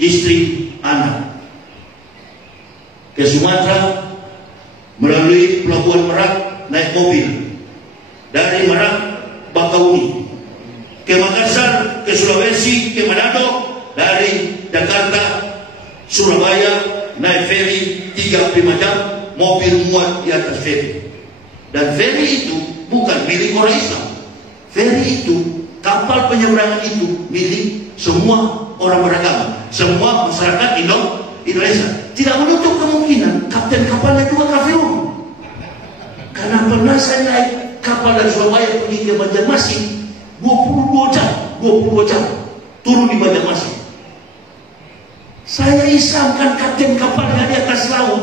istri, anak. Ke Sumatera melalui Pelabuhan Merak naik mobil, dari Merak Bakauni, ke Makassar, ke Sulawesi, ke Manado, dari Jakarta Surabaya naik ferry 3-5 jam, mobil muat di atas ferry. Dan ferry itu bukan milik orang Islam. Ferry itu, kapal penyeberangan itu milik semua orang beragama, semua masyarakat Indonesia. Tidak menutup kemungkinan kapten kapalnya juga kafirun. Karena pernah saya naik kapal dari Surabaya pergi ke Banjarmasin 22 jam turun di Banjarmasin. Saya Islam kan kapten kapalnya di atas laut.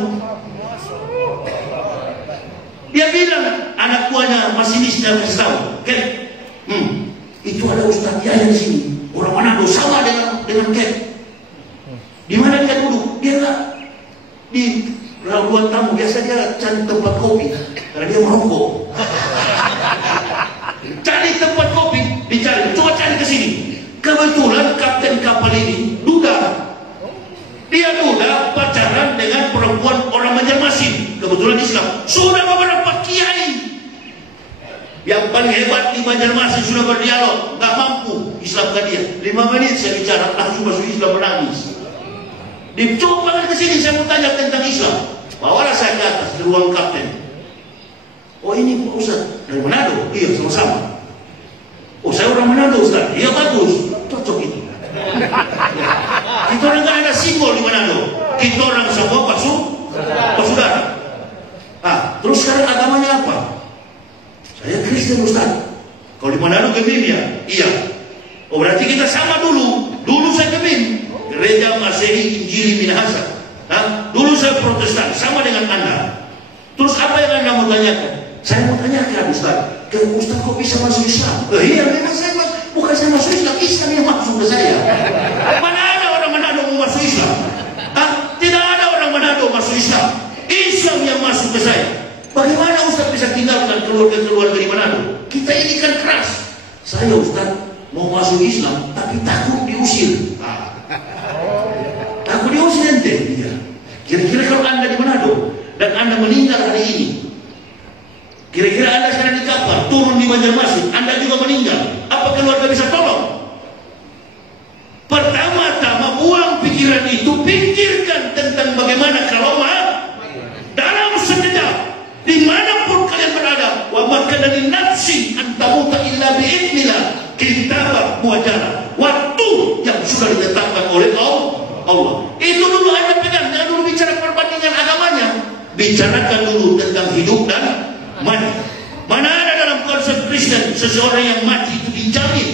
Dia bilang, anak buahnya masinisnya kasih tahu, Ken, itu ada Ustaz Yahya di sini, orang Manado sama dengan Ken. Di mana dia duduk? Dia nggak di ruang tamu, biasa dia cari tempat kopi karena dia merokok. Cari tempat kopi, dicari, coba cari ke sini. Kebetulan kapten kapal ini duda. Dia duda pacaran dengan perempuan orang Banjarmasin, kebetulan Islam. Sudah beberapa kiai yang paling hebat di Banjarmasin sudah berdialog, nggak mampu Islamkan dia. 5 menit saya bicara, langsung masuk Islam, menangis. Dicoba ke sini, saya mau tanya tentang Islam. Bawalah saya ke atas di ruang kapten. Oh ini Pak Ustaz dari Manado? Iya, sama-sama. Oh saya orang Manado Ustaz? Iya bagus, cocok itu. Kita orang nggak ada simbol di Manado. Kita orang semua pasudara. Terus sekarang agamanya apa? Saya Kristen Ustaz. Kalau di Manado Gemim ya? Iya. Oh berarti kita sama dulu. Dulu saya Gemim, gereja Masehi Injili Minahasa. Dulu saya Protestan, sama dengan Anda. Terus apa yang Anda mau tanyakan? Saya mau tanyakan Ustaz, ke Ustaz kok bisa masuk Islam? Iya memang saya Bukan saya masuk Islam, Islam yang masuk ke saya. Mana ada orang Manado mau masuk Islam? Tidak ada orang Manado masuk Islam. Islam yang masuk ke saya. Bagaimana Ustaz bisa tinggalkan keluarga-keluarga di Manado? Kita ini kan keras. Saya Ustaz mau masuk Islam, tapi takut diusir. Takut diusir ente. Iya. Kira-kira kalau Anda di Manado dan Anda meninggal hari ini, kira-kira Anda sekarang di kapal, turun di Banjarmasin, Anda juga meninggal, apa keluarga bisa tolong? Pertama-tama buang pikiran itu, pikirkan tentang bagaimana kalau dalam sekejap, dimanapun kalian berada, wa makana lin nafsi an tamuta illa bi'idnillah, kitabah muajjala, waktu yang sudah ditetapkan oleh Allah. Itu dulu Anda pegang, jangan dulu bicara perbandingan agamanya. Bicarakan dulu tentang hidup dan mati. Mana ada dalam konsep Kristen seseorang yang mati itu dijamin.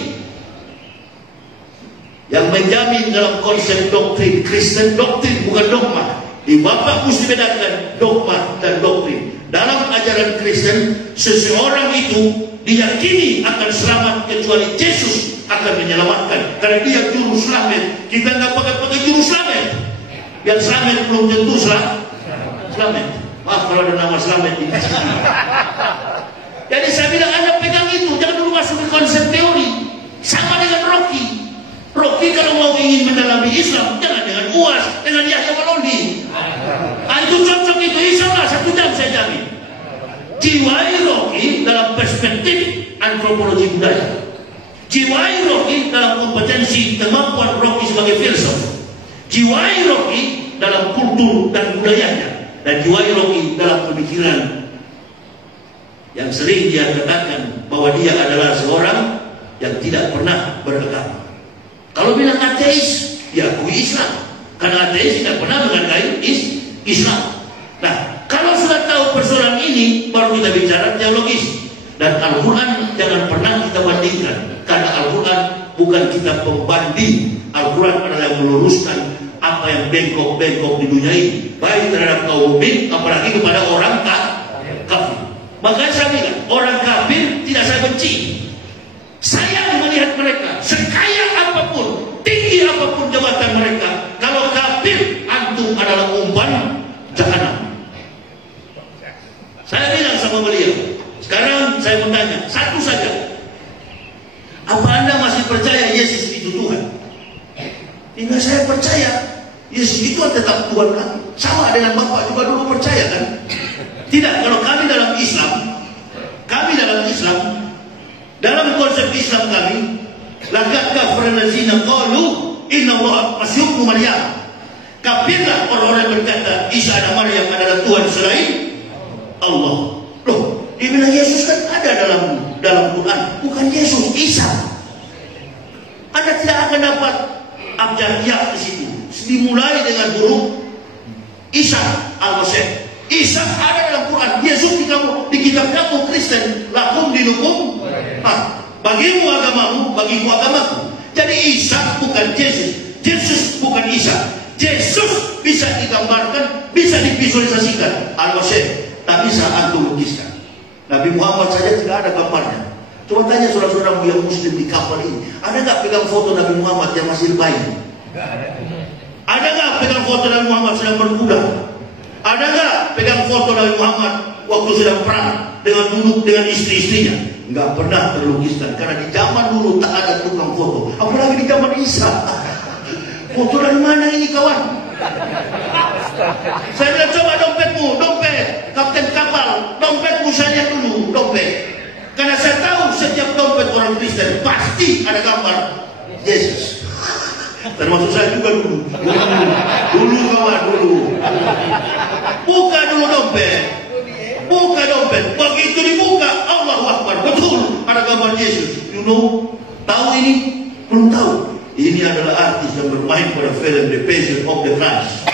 Yang menjamin dalam konsep doktrin Kristen, doktrin bukan dogma. Di Bapak mesti bedakan dogma dan doktrin. Dalam ajaran Kristen, seseorang itu diyakini akan selamat kecuali Yesus akan menyelamatkan. Karena dia juru selamat. Kita nggak pakai juru selamat. Yang selamat belum tentu selamat. Maaf kalau ada nama selamat di sini. Jadi saya bilang Anda pegang itu, jangan dulu masuk ke konsep teori. Sama dengan Rocky. Rocky kalau mau ingin mendalami Islam, jangan dengan UAS, dengan Yahya Malodi. Itu cocok itu, insya Allah 1 jam saya jamin. Jiwai Rocky dalam perspektif antropologi budaya. Jiwai Rocky dalam kompetensi kemampuan Rocky sebagai filsuf. Jiwai Rocky dalam kultur dan budayanya. Dan jiwai Rocky dalam pemikiran yang sering dia katakan bahwa dia adalah seorang yang tidak pernah beragama. Kalau bilang ateis, dia akui Islam. Karena ateis tidak pernah menghargai Islam. Nah, kalau sudah tahu persoalan ini, baru kita bicara teologis. Dan Al-Quran jangan pernah kita bandingkan. Karena Al-Quran bukan kita pembanding. Al-Quran adalah yang meluruskan apa yang bengkok-bengkok di dunia ini. Baik terhadap kaum mukmin, apalagi kepada orang kafir. Makanya saya bilang, orang kafir tidak saya benci. Saya melihat mereka, sekaya apapun, tinggi apapun jabatan mereka, kalau kafir, antum adalah umpan jahanam. Saya bilang sama beliau, sekarang saya mau tanya, satu saja. Apa Anda masih percaya Yesus itu Tuhan? Hingga saya percaya, Yesus itu tetap Tuhan kami. Sama dengan Bapak juga dulu percaya kan? Tidak, kalau kami dalam Islam, dalam konsep Islam kami, laqad kafara allazina qalu inna Allah masyu'u Maryam. Kafirlah orang-orang yang berkata Isa dan Maryam adalah Tuhan selain Allah. Loh, dibilang Yesus kan ada dalam Quran, bukan Yesus, Isa. Anda tidak akan dapat abjadiyah di situ. Dimulai dengan huruf Isa al-Masih. Isa ada dalam Quran, Yesus di kitab kamu Kristen, lakum dinukum, bagimu agamamu, bagiku agamaku. Jadi Isa bukan Yesus, Yesus bukan Isa. Yesus bisa digambarkan, bisa divisualisasikan, al-Masih tak bisa antum lukiskan. Nabi Muhammad saja tidak ada gambarnya. Coba tanya saudara-saudaramu yang muslim di kapal ini, ada nggak pegang foto Nabi Muhammad yang masih bayi? Ada nggak pegang foto Nabi Muhammad sedang berkuda? Ada nggak pegang foto Nabi Muhammad waktu sedang perang duduk dengan istri-istrinya? Nggak pernah terlukiskan, karena di zaman dulu tak ada tukang foto, apalagi di zaman Isa. Foto dari mana ini kawan? Saya bilang coba dompetmu, dompet kapten kapal, dompetmu saya lihat dulu, dompet. Karena saya tahu setiap dompet orang Kristen pasti ada gambar Yesus. Termasuk saya juga dulu kawan, dulu. Buka dulu dompet, begitu dibuka, Allahu Akbar, betul ada gambar Yesus. You know, tahu ini? Belum tahu. Ini adalah artis yang bermain pada film The Passion of the Christ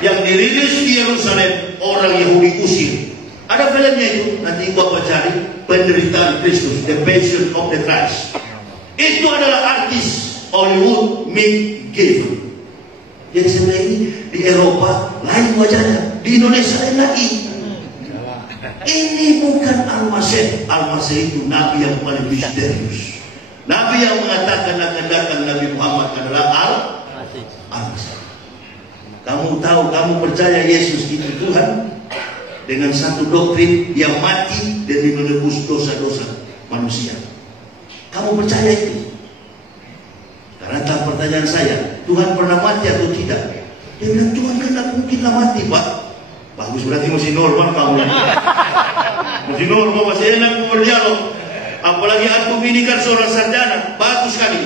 yang dirilis di Yerusalem, orang Yahudi usir. Ada filmnya itu, nanti Bapak cari, Penderitaan Kristus, The Passion of the Christ. Itu adalah artis Hollywood Mick Gavin. Jadi sebenarnya ini di Eropa lain wajahnya, di Indonesia lain lagi. Ini bukan Al-Masih. Al-Masih itu nabi yang paling misterius. Nabi yang mengatakan akan datang Nabi Muhammad adalah Al-Masih. Kamu tahu, kamu percaya Yesus itu Tuhan dengan satu doktrin, dia mati dan menebus dosa-dosa manusia. Kamu percaya itu? Karena pertanyaan saya, Tuhan pernah mati atau tidak? Dia bilang, Tuhan kan tidak mungkinlah mati, Pak. Bagus, berarti masih normal kamu. Masih normal, masih enak berdialog. Apalagi antum ini kan seorang sarjana, bagus sekali.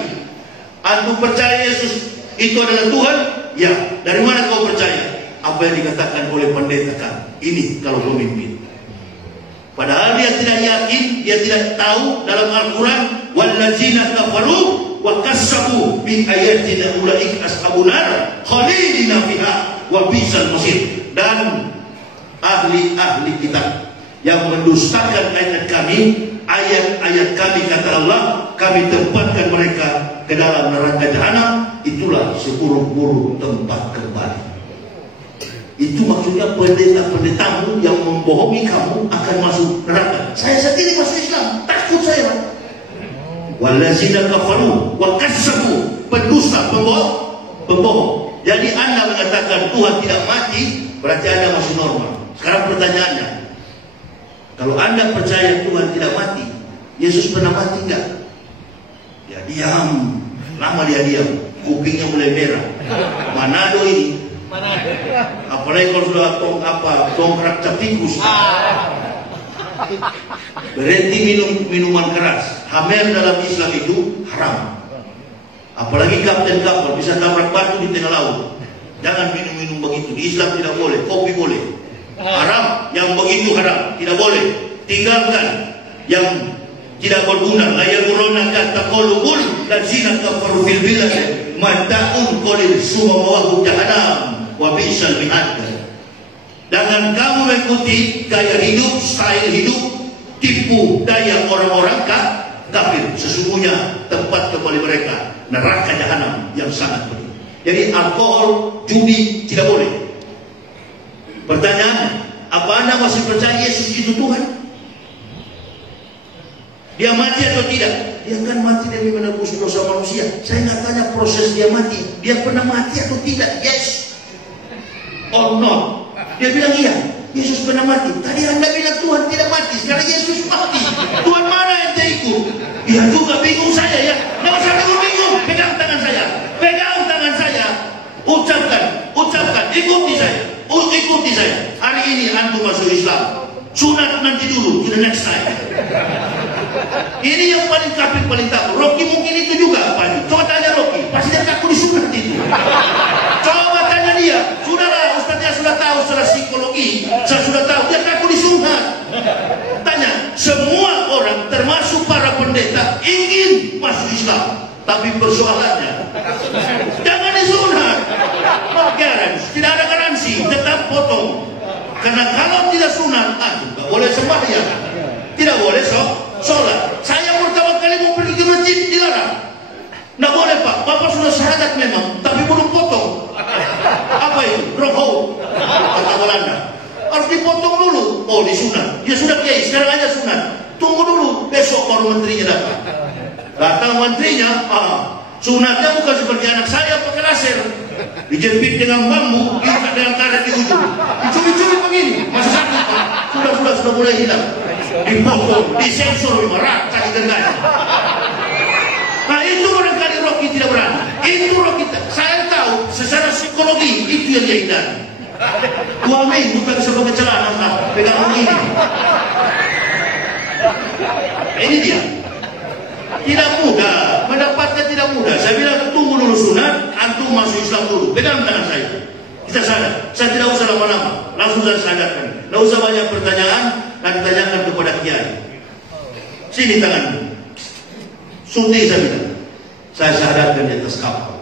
Antum percaya Yesus itu adalah Tuhan? Ya. Dari mana kau percaya? Apa yang dikatakan oleh pendeta kan? Ini kalau pemimpin. Padahal dia tidak yakin, dia tidak tahu dalam Al-Quran, wallazina kafaru wa kassabu bi ayatina ulaika ashabun nar khalidina fiha wa bisal masir. Dan ahli-ahli kitab yang mendustakan ayat kami, ayat-ayat kami, kata Allah, kami tempatkan mereka ke dalam neraka jahanam, itulah seburuk-buruk tempat kembali. Itu maksudnya pendeta-pendetamu yang membohongi kamu akan masuk neraka. Saya sendiri masuk Islam, takut saya. Wallazina kafaru wa kassabu, pendusta, pembohong. Jadi Anda mengatakan Tuhan tidak mati, berarti Anda masih normal. Sekarang pertanyaannya, kalau Anda percaya Tuhan tidak mati, Yesus pernah mati enggak? Ya diam, lama dia diam, kupingnya mulai merah. Manado ini. Apalagi kalau sudah dongkrak cap tikus. Berhenti minum minuman keras. Hamil dalam Islam itu haram. Apalagi kapten kapal bisa tabrak batu di tengah laut. Jangan minum-minum begitu. Di Islam tidak boleh. Kopi boleh. Haram, yang begitu haram, tidak boleh. Tinggalkan yang tidak berguna. La yaghrunaka taqallubul ladzina kafaru fil bilad mata'un qalil summa ma'wahu jahannam wa bi'sal mihad. Jangan kamu mengikuti gaya hidup, style hidup, tipu daya orang-orang kafir. Sesungguhnya tempat kembali mereka neraka jahanam yang sangat pedih. Jadi alkohol, judi tidak boleh. Pertanyaannya, apa Anda masih percaya Yesus itu Tuhan? Dia mati atau tidak? Dia kan mati demi menebus dosa manusia. Saya nggak tanya proses dia mati. Dia pernah mati atau tidak? Yes or no? Dia bilang iya. Yesus pernah mati. Tadi Anda bilang Tuhan tidak mati. Sekarang Yesus mati. Tuhan mana yang dia ikut? Ya juga bingung saya ya. Nggak usah bingung-bingung. Pegang tangan saya. Pegang tangan saya. Ucapkan. Ikuti saya. Ikuti saya. Hari ini antum masuk Islam. Sunat nanti dulu. The next time. Ini yang paling kafir, paling takut. Rocky mungkin itu juga Pak. Coba tanya Rocky, pasti dia takut disunat itu. Coba tanya dia. Sudahlah, Ustaznya sudah tahu secara psikologi. Saya sudah tahu, dia takut disunat. Tanya, semua orang termasuk para pendeta ingin masuk Islam. Tapi persoalannya, jangan disunat. No guarantee, tidak ada garansi, tetap potong. Karena kalau tidak sunat, nggak boleh sembahyang, tidak boleh sholat. Saya pertama kali mau pergi ke masjid dilarang. Nggak boleh Pak, Bapak sudah syahadat memang, tapi belum potong. Apa itu? Rohou, kata Belanda. Harus dipotong dulu. Oh disunat. Ya sudah kiai, sekarang aja sunat. Tunggu dulu, besok baru menterinya datang. Datang menterinya, sunatnya bukan seperti anak saya pakai laser. Dijepit dengan bambu, diikat dengan karet di ujung. Dicubit-cubit begini, masih sakit Pak. Sudah mulai hilang. Dipotong, disensor, merata di gergaji. Nah itu barangkali Rocky tidak berani. Itu Rocky, saya tahu secara psikologi itu yang dia hindari. 2 minggu bukan sebagai celana, pegang begini. Ini dia. Tidak mudah, mendapatnya tidak mudah. Saya bilang tunggu dulu sunat, antum masuk Islam dulu. Pegang tangan saya. Kita sadar. Saya tidak usah lama-lama, langsung saya sadarkan. Tidak usah banyak pertanyaan, dan tanyakan kepada kiai. Sini tanganmu. Suntik saya bilang. Saya sadarkan di atas kapal.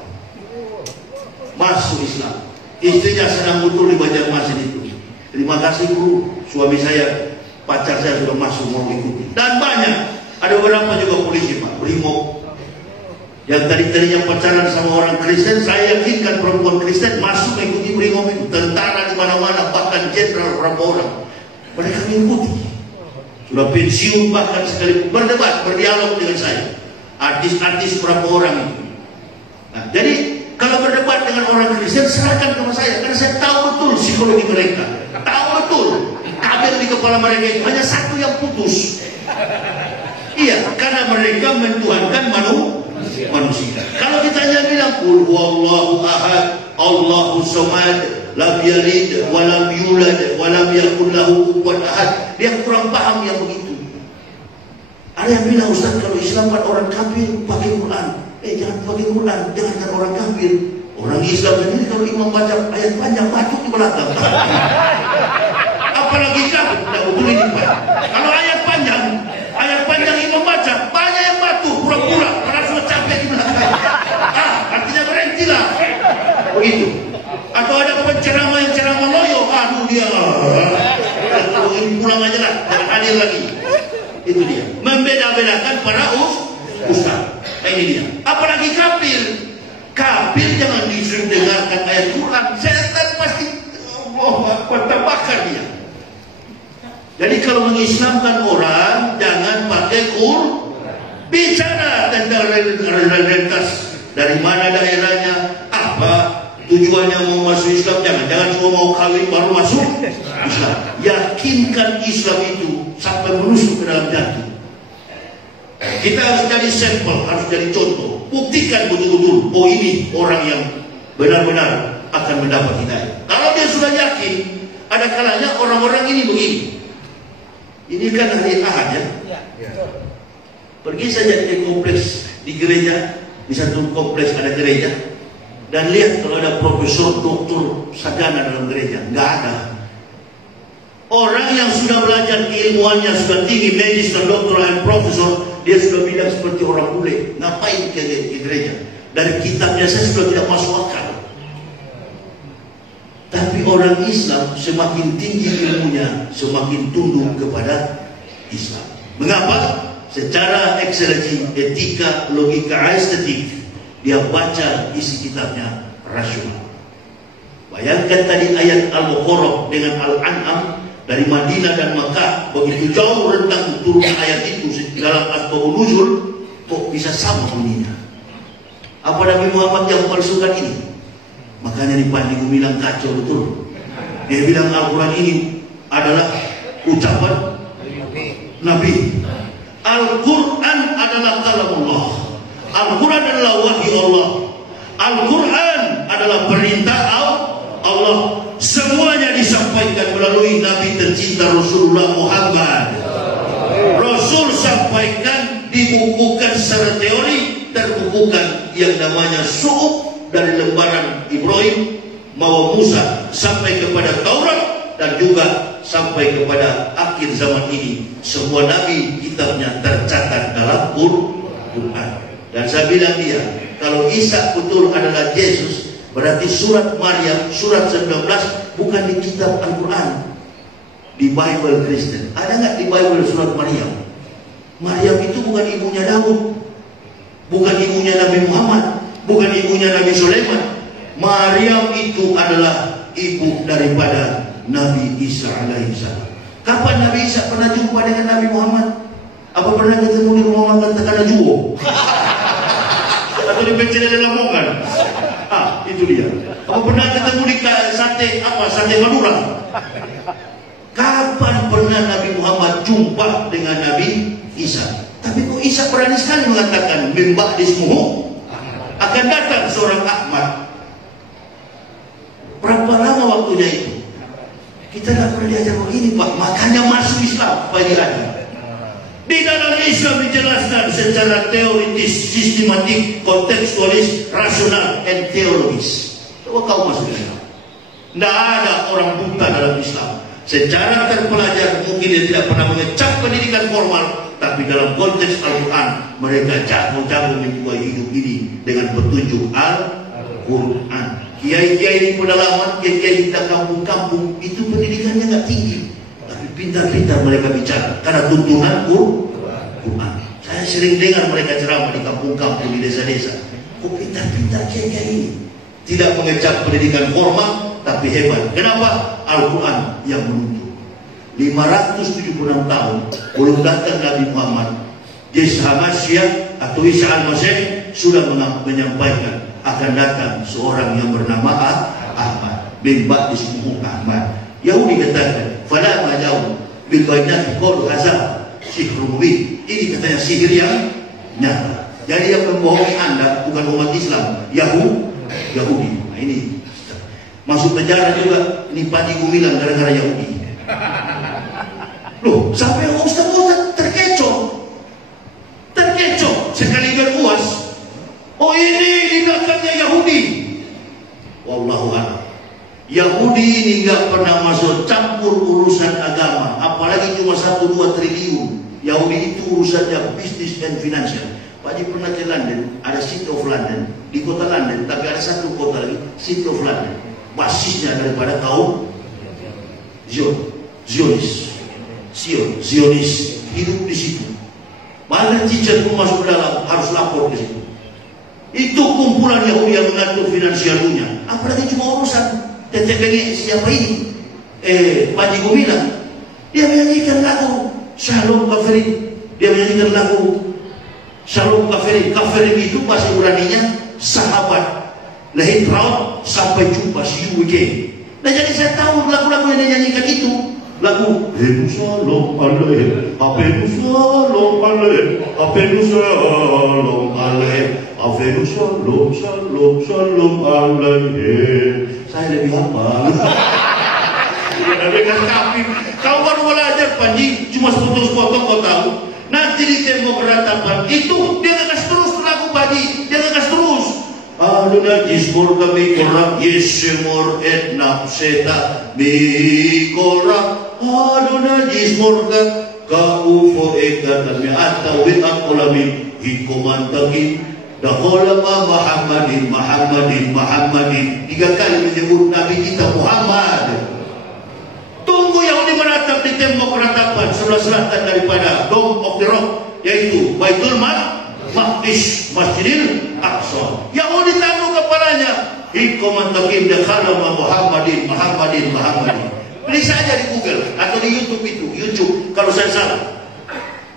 Masuk Islam. Istrinya sedang mutur di Banjarmasin itu. Terima kasih Bu, suami saya, pacar saya sudah masuk mau ikuti. Dan banyak. Ada beberapa juga polisi Pak, brimob. Yang tadinya pacaran sama orang Kristen, saya yakinkan perempuan Kristen masuk mengikuti brimob itu. Tentara di mana-mana, bahkan jenderal berapa orang. Mereka mengikuti. Sudah pensiun bahkan sekali berdebat, berdialog dengan saya. artis-artis berapa orang itu. Nah, jadi kalau berdebat dengan orang Kristen, serahkan kepada saya, karena saya tahu betul psikologi mereka, tahu betul kabel di kepala mereka itu hanya satu yang putus. Iya, karena mereka mentuhankan manusia. Kalau ditanya bilang qul huwallahu ahad, Allahu samad, lam yalid wa lam yulad wa lam yakul lahu kufuwan ahad, dia kurang paham yang begitu. Ada yang bilang, Ustaz, kalau Islam kan orang kafir pakai Quran. Jangan pakai Quran, jangankan orang kafir, orang Islam sendiri kalau imam baca ayat panjang batuk di belakang. Apalagi kafir, tidak betul ini Pak. Kalau ayat panjang imam baca, banyak yang batuk, pura-pura, karena sudah capek di belakang. Artinya berhentilah. Begitu. Atau ada penceramah yang ceramah loyo, aduh dia, pulang aja lah, jangan hadir lagi. Itu dia, membeda-bedakan para ustaz. Ini dia. Apalagi kafir jangan disuruh dengarkan ayat Quran, setan pasti terbakar dia. Jadi kalau mengislamkan orang, jangan pakai Quran. Bicara tentang realitas, dari mana daerahnya, apa tujuannya mau masuk Islam, jangan cuma mau kawin baru masuk Islam. Yakinkan Islam itu sampai menusuk ke dalam jantung. Kita harus jadi sampel, harus jadi contoh. Buktikan betul-betul, oh ini orang yang benar-benar akan mendapat hidayah. Kalau dia sudah yakin, ada kalanya orang-orang ini begini. Ini kan hari Ahad ya. Pergi saja ke kompleks di gereja, di satu kompleks ada gereja, dan lihat kalau ada profesor, doktor, sarjana dalam gereja, nggak ada. Orang yang sudah belajar keilmuannya sudah tinggi, medis dan doktor dan profesor, dia sudah bilang seperti orang bule, ngapain ke gereja? Dari kitabnya saya sudah tidak masuk akal. Tapi orang Islam semakin tinggi ilmunya, semakin tunduk kepada Islam. Mengapa? Secara eksegesi, etika, logika, estetik, dia baca isi kitabnya rasional. Bayangkan tadi ayat Al-Baqarah dengan Al-An'am, dari Madinah dan Makkah, begitu jauh rentang turunnya ayat itu dalam asbabun nuzul, kok bisa sama bunyinya? Apa Nabi Muhammad yang palsukan ini? Makanya di Panjigu bilang kacau betul. Dia bilang Al-Quran ini adalah ucapan Nabi. Al-Quran adalah kalamullah. Al-Quran adalah wahyu Allah. Al-Quran adalah perintah Allah. Semuanya disampaikan melalui Nabi tercinta Rasulullah Muhammad. Rasul sampaikan, dibukukan secara teori, terbukukan yang namanya su'ub dari lembaran Ibrahim mawa Musa sampai kepada Taurat, dan juga sampai kepada akhir zaman ini semua nabi kitabnya tercatat dalam Quran. Dan saya bilang dia, kalau Isa betul adalah Yesus, berarti surat Maryam, surat 19 bukan di kitab Al-Quran, di Bible Kristen. Ada nggak di Bible surat Maryam? Maryam itu bukan ibunya Daud, bukan ibunya Nabi Muhammad, bukan ibunya Nabi Sulaiman. Maryam itu adalah ibu daripada Nabi Isa alaihissalam. Kapan Nabi Isa pernah jumpa dengan Nabi Muhammad? Apa pernah ketemu di rumah makan Takana Juwo? Atau di Pencet Lamongan? Itu dia. Apa pernah ketemu di sate Madura? Kapan pernah Nabi Muhammad jumpa dengan Nabi Isa? Tapi kok Isa berani sekali mengatakan membak dismuhu, akan datang seorang Ahmad. Berapa lama waktunya itu? Kita tidak pernah diajar begini Pak. Makanya masuk Islam bagi ada. Di dalam Islam dijelaskan secara teoritis, sistematik, kontekstualis, rasional, dan teologis. Coba kau masuk Islam. Tidak ada orang buta dalam Islam. Secara terpelajar mungkin dia tidak pernah mengecap pendidikan formal, tapi dalam konteks Al-Quran mereka jago-jago menjual hidup ini dengan petunjuk Al-Quran. Kiai-kiai di pedalaman, kiai-kiai di kampung-kampung itu pendidikannya nggak tinggi, tapi pintar-pintar mereka bicara karena tuntunan Quran. Saya sering dengar mereka ceramah di kampung-kampung, di desa-desa. Kok pintar-pintar kiai-kiai ini? Tidak mengecap pendidikan formal, tapi hebat. Kenapa? Al-Quran yang menuntut. 576 tahun belum datang Nabi Muhammad. Yeshua Mashiach atau Isa al-Masih sudah menyampaikan akan datang seorang yang bernama Ahmad bin Ba'd ismuhu Ahmad. Yahudi katakan fala ma jauh bil bayyinati qalu hadza sihrun mubin. Ini katanya sihir yang nyata. Jadi yang membohongi Anda bukan umat Islam, Yahudi. Nah, ini masuk penjara juga ini Panji Gumilang gara-gara Yahudi. Loh, sampai ustaz-ustaz terkecoh sekali berpuas. Oh, ini tindakannya Yahudi. Wallahu a'lam. Yahudi ini nggak pernah masuk campur urusan agama, apalagi cuma 1-2 triliun. Yahudi itu urusannya bisnis dan finansial. Pak Haji pernah ke London, ada City of London, di kota London, tapi ada satu kota lagi, City of London. Basisnya daripada kaum Zionis hidup di situ. Mana cicak pun masuk ke dalam harus lapor ke situ. Itu kumpulan Yahudi yang mengatur finansial dunia. Apalagi cuma urusan tetek siapa ini? Pak Haji Gumilang. Dia menyanyikan lagu Shalom Kafirin. Dia menyanyikan lagu Shalom Kafirin. Kafirin itu bahasa Ibraninya sahabat. Lahir raut sampai jumpa see you again. Nah, jadi saya tahu lagu-lagu yang dia nyanyikan itu lagu Shalom Aleichem, Shalom Aleichem, Shalom Aleichem, Shalom Aleichem. Saya lebih hafal. Dengan kafir. Kau baru belajar Panji, cuma sepotong-sepotong kau tahu. Nanti di tembok ratapan itu dia ngegas terus lagu Panji, dia ngegas terus. Aduna jismur kami korak yesemur etnak seta bikorak. Aduna jismur ka ufo eka kami atau akolami hikomantakin dakolama Muhammadin 3 kali menyebut Nabi kita Muhammad. Tunggu Yahudi menatap di tembok ratapan sebelah selatan daripada Dome of the Rock, yaitu Baitul Maqdis, Masjidil Aqsa. Yahudi tangguh kepalanya. Hikomantakim dakhalama Muhammadin. Beli saja di Google atau di YouTube itu, YouTube kalau saya salah.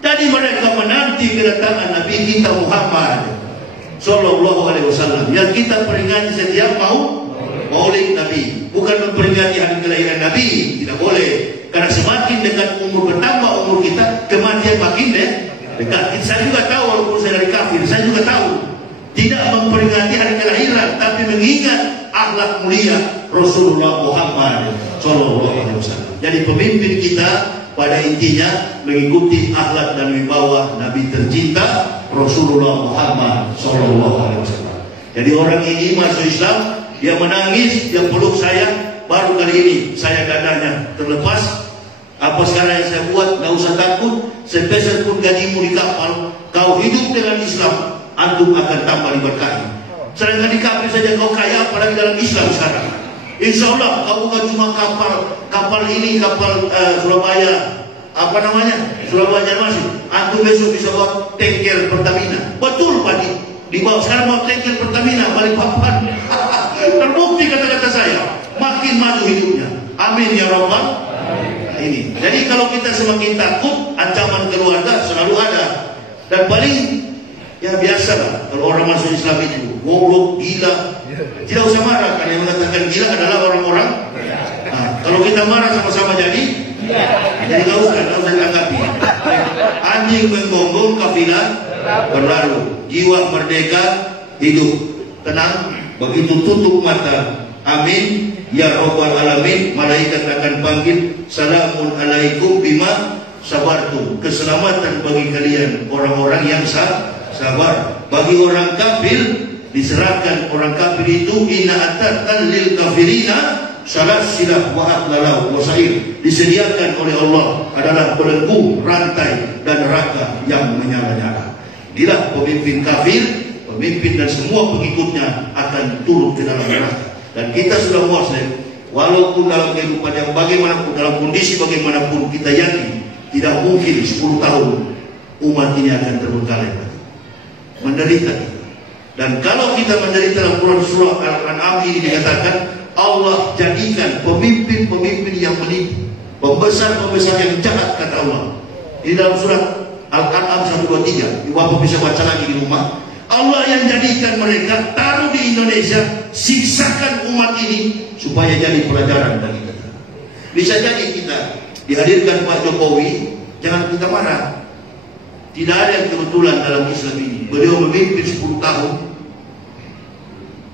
Jadi mereka menanti kedatangan Nabi kita Muhammad Sallallahu Alaihi Wasallam yang kita peringati setiap Maulid Nabi. Bukan memperingati hari kelahiran Nabi, tidak boleh. Karena semakin dekat umur bertambah umur kita, kematian makin dekat. Saya juga tahu walaupun saya dari kafir, saya juga tahu tidak memperingati hari kelahiran, tapi mengingat akhlak mulia Rasulullah Muhammad Sallallahu Alaihi Wasallam. Jadi pemimpin kita pada intinya mengikuti akhlak dan wibawa Nabi tercinta Rasulullah Muhammad Sallallahu Alaihi Wasallam. Jadi orang ini masuk Islam, dia menangis, dia peluk saya. Baru kali ini saya dadanya terlepas. Apa sekarang yang saya buat, gak usah takut. Sepeser pun gajimu di kapal, kau hidup dengan Islam, antum akan tambah diberkahi. Sedangkan di kafir saja kau kaya, apalagi dalam Islam sekarang. Insya Allah kau bukan cuma kapal ini, kapal Surabaya, apa namanya, Surabaya masih. Antum besok bisa buat tanker Pertamina. Betul Pak, di bawah sekarang mau tanker Pertamina balik papan. Terbukti kata-kata saya, makin maju hidupnya. Amin ya Rabbal. Ini. Jadi kalau kita semakin takut, ancaman keluarga selalu ada. Dan paling ya biasa lah kalau orang masuk Islam itu goblok, gila, tidak usah marah. Karena yang mengatakan gila adalah orang-orang. Nah, kalau kita marah sama-sama jadi nggak usah tanggapi. Anjing menggonggong kafilah berlalu, jiwa merdeka hidup tenang. Begitu tutup mata, amin ya Rabbal Alamin, malaikat akan panggil, salamun alaikum bima sabartum, keselamatan bagi kalian orang-orang yang sabar. Bagi orang kafir diserahkan, orang kafir itu inna atatan lil kafirina salasilah wa atlalah wa sa'ir, disediakan oleh Allah adalah belenggu, rantai dan neraka yang menyala-nyala. Inilah pemimpin kafir, pemimpin dan semua pengikutnya akan turun ke dalam neraka. Dan kita sudah muslim, walaupun dalam kehidupan yang bagaimanapun, dalam kondisi bagaimanapun, kita yakin tidak mungkin 10 tahun umat ini akan terbengkalai, menderita kita. Dan kalau kita menderita, dalam Quran surah Al-An'am ini dikatakan Allah jadikan pemimpin-pemimpin yang menipu, pembesar-pembesar yang jahat, kata Allah. Ini dalam surat Al-An'am 123. Bapak bisa baca lagi di rumah. Allah yang jadikan mereka, taruh di Indonesia, siksakan umat ini supaya jadi pelajaran bagi kita. Bisa jadi kita dihadirkan Pak Jokowi, jangan kita marah. Tidak ada yang kebetulan dalam Islam ini. Beliau memimpin 10 tahun,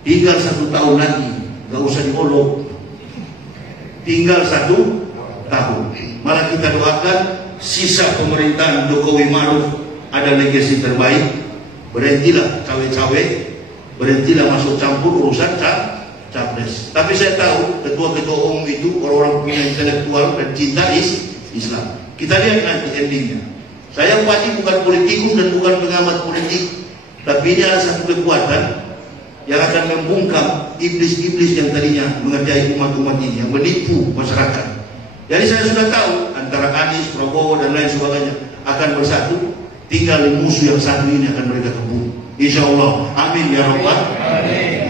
tinggal 1 tahun lagi, gak usah diolok. Tinggal 1 tahun. Malah kita doakan sisa pemerintahan Jokowi Ma'ruf ada legasi terbaik. Berhentilah cawe-cawe, berhentilah masuk campur urusan capres. Tapi saya tahu ketua-ketua umum itu orang-orang punya intelektual dan cinta Islam. Kita lihat nanti endingnya. Saya pasti bukan politikus dan bukan pengamat politik, tapi ini ada satu kekuatan yang akan membungkam iblis-iblis yang tadinya mengerjai umat-umat ini, yang menipu masyarakat. Jadi saya sudah tahu antara Anies, Prabowo dan lain sebagainya akan bersatu. Tinggal musuh yang satu ini akan mereka kebun. Insya Allah. Amin ya Rabbal.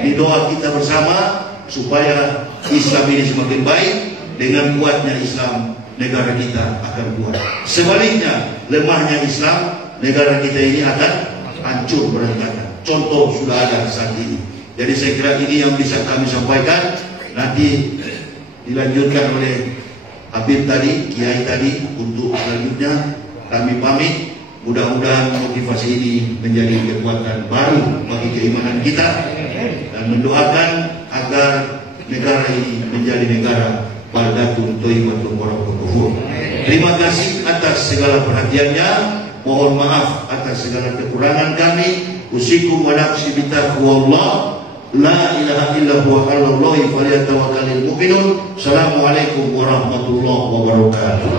Ini doa kita bersama supaya Islam ini semakin baik. Dengan kuatnya Islam, negara kita akan kuat. Sebaliknya, lemahnya Islam, negara kita ini akan hancur berantakan. Contoh sudah ada saat ini. Jadi saya kira ini yang bisa kami sampaikan. Nanti dilanjutkan oleh Habib tadi, Kiai tadi. Untuk selanjutnya kami pamit. Mudah-mudahan motivasi ini menjadi kekuatan baru bagi keimanan kita dan mendoakan agar negara ini menjadi negara baldatun thayyibatun wa rabbul ghafur. Terima kasih atas segala perhatiannya. Mohon maaf atas segala kekurangan kami. Usikum wa nafsi bitaqwallah. La ilaha illa huwa 'alallahi falyatawakkalul mu'minun. Assalamualaikum warahmatullahi wabarakatuh.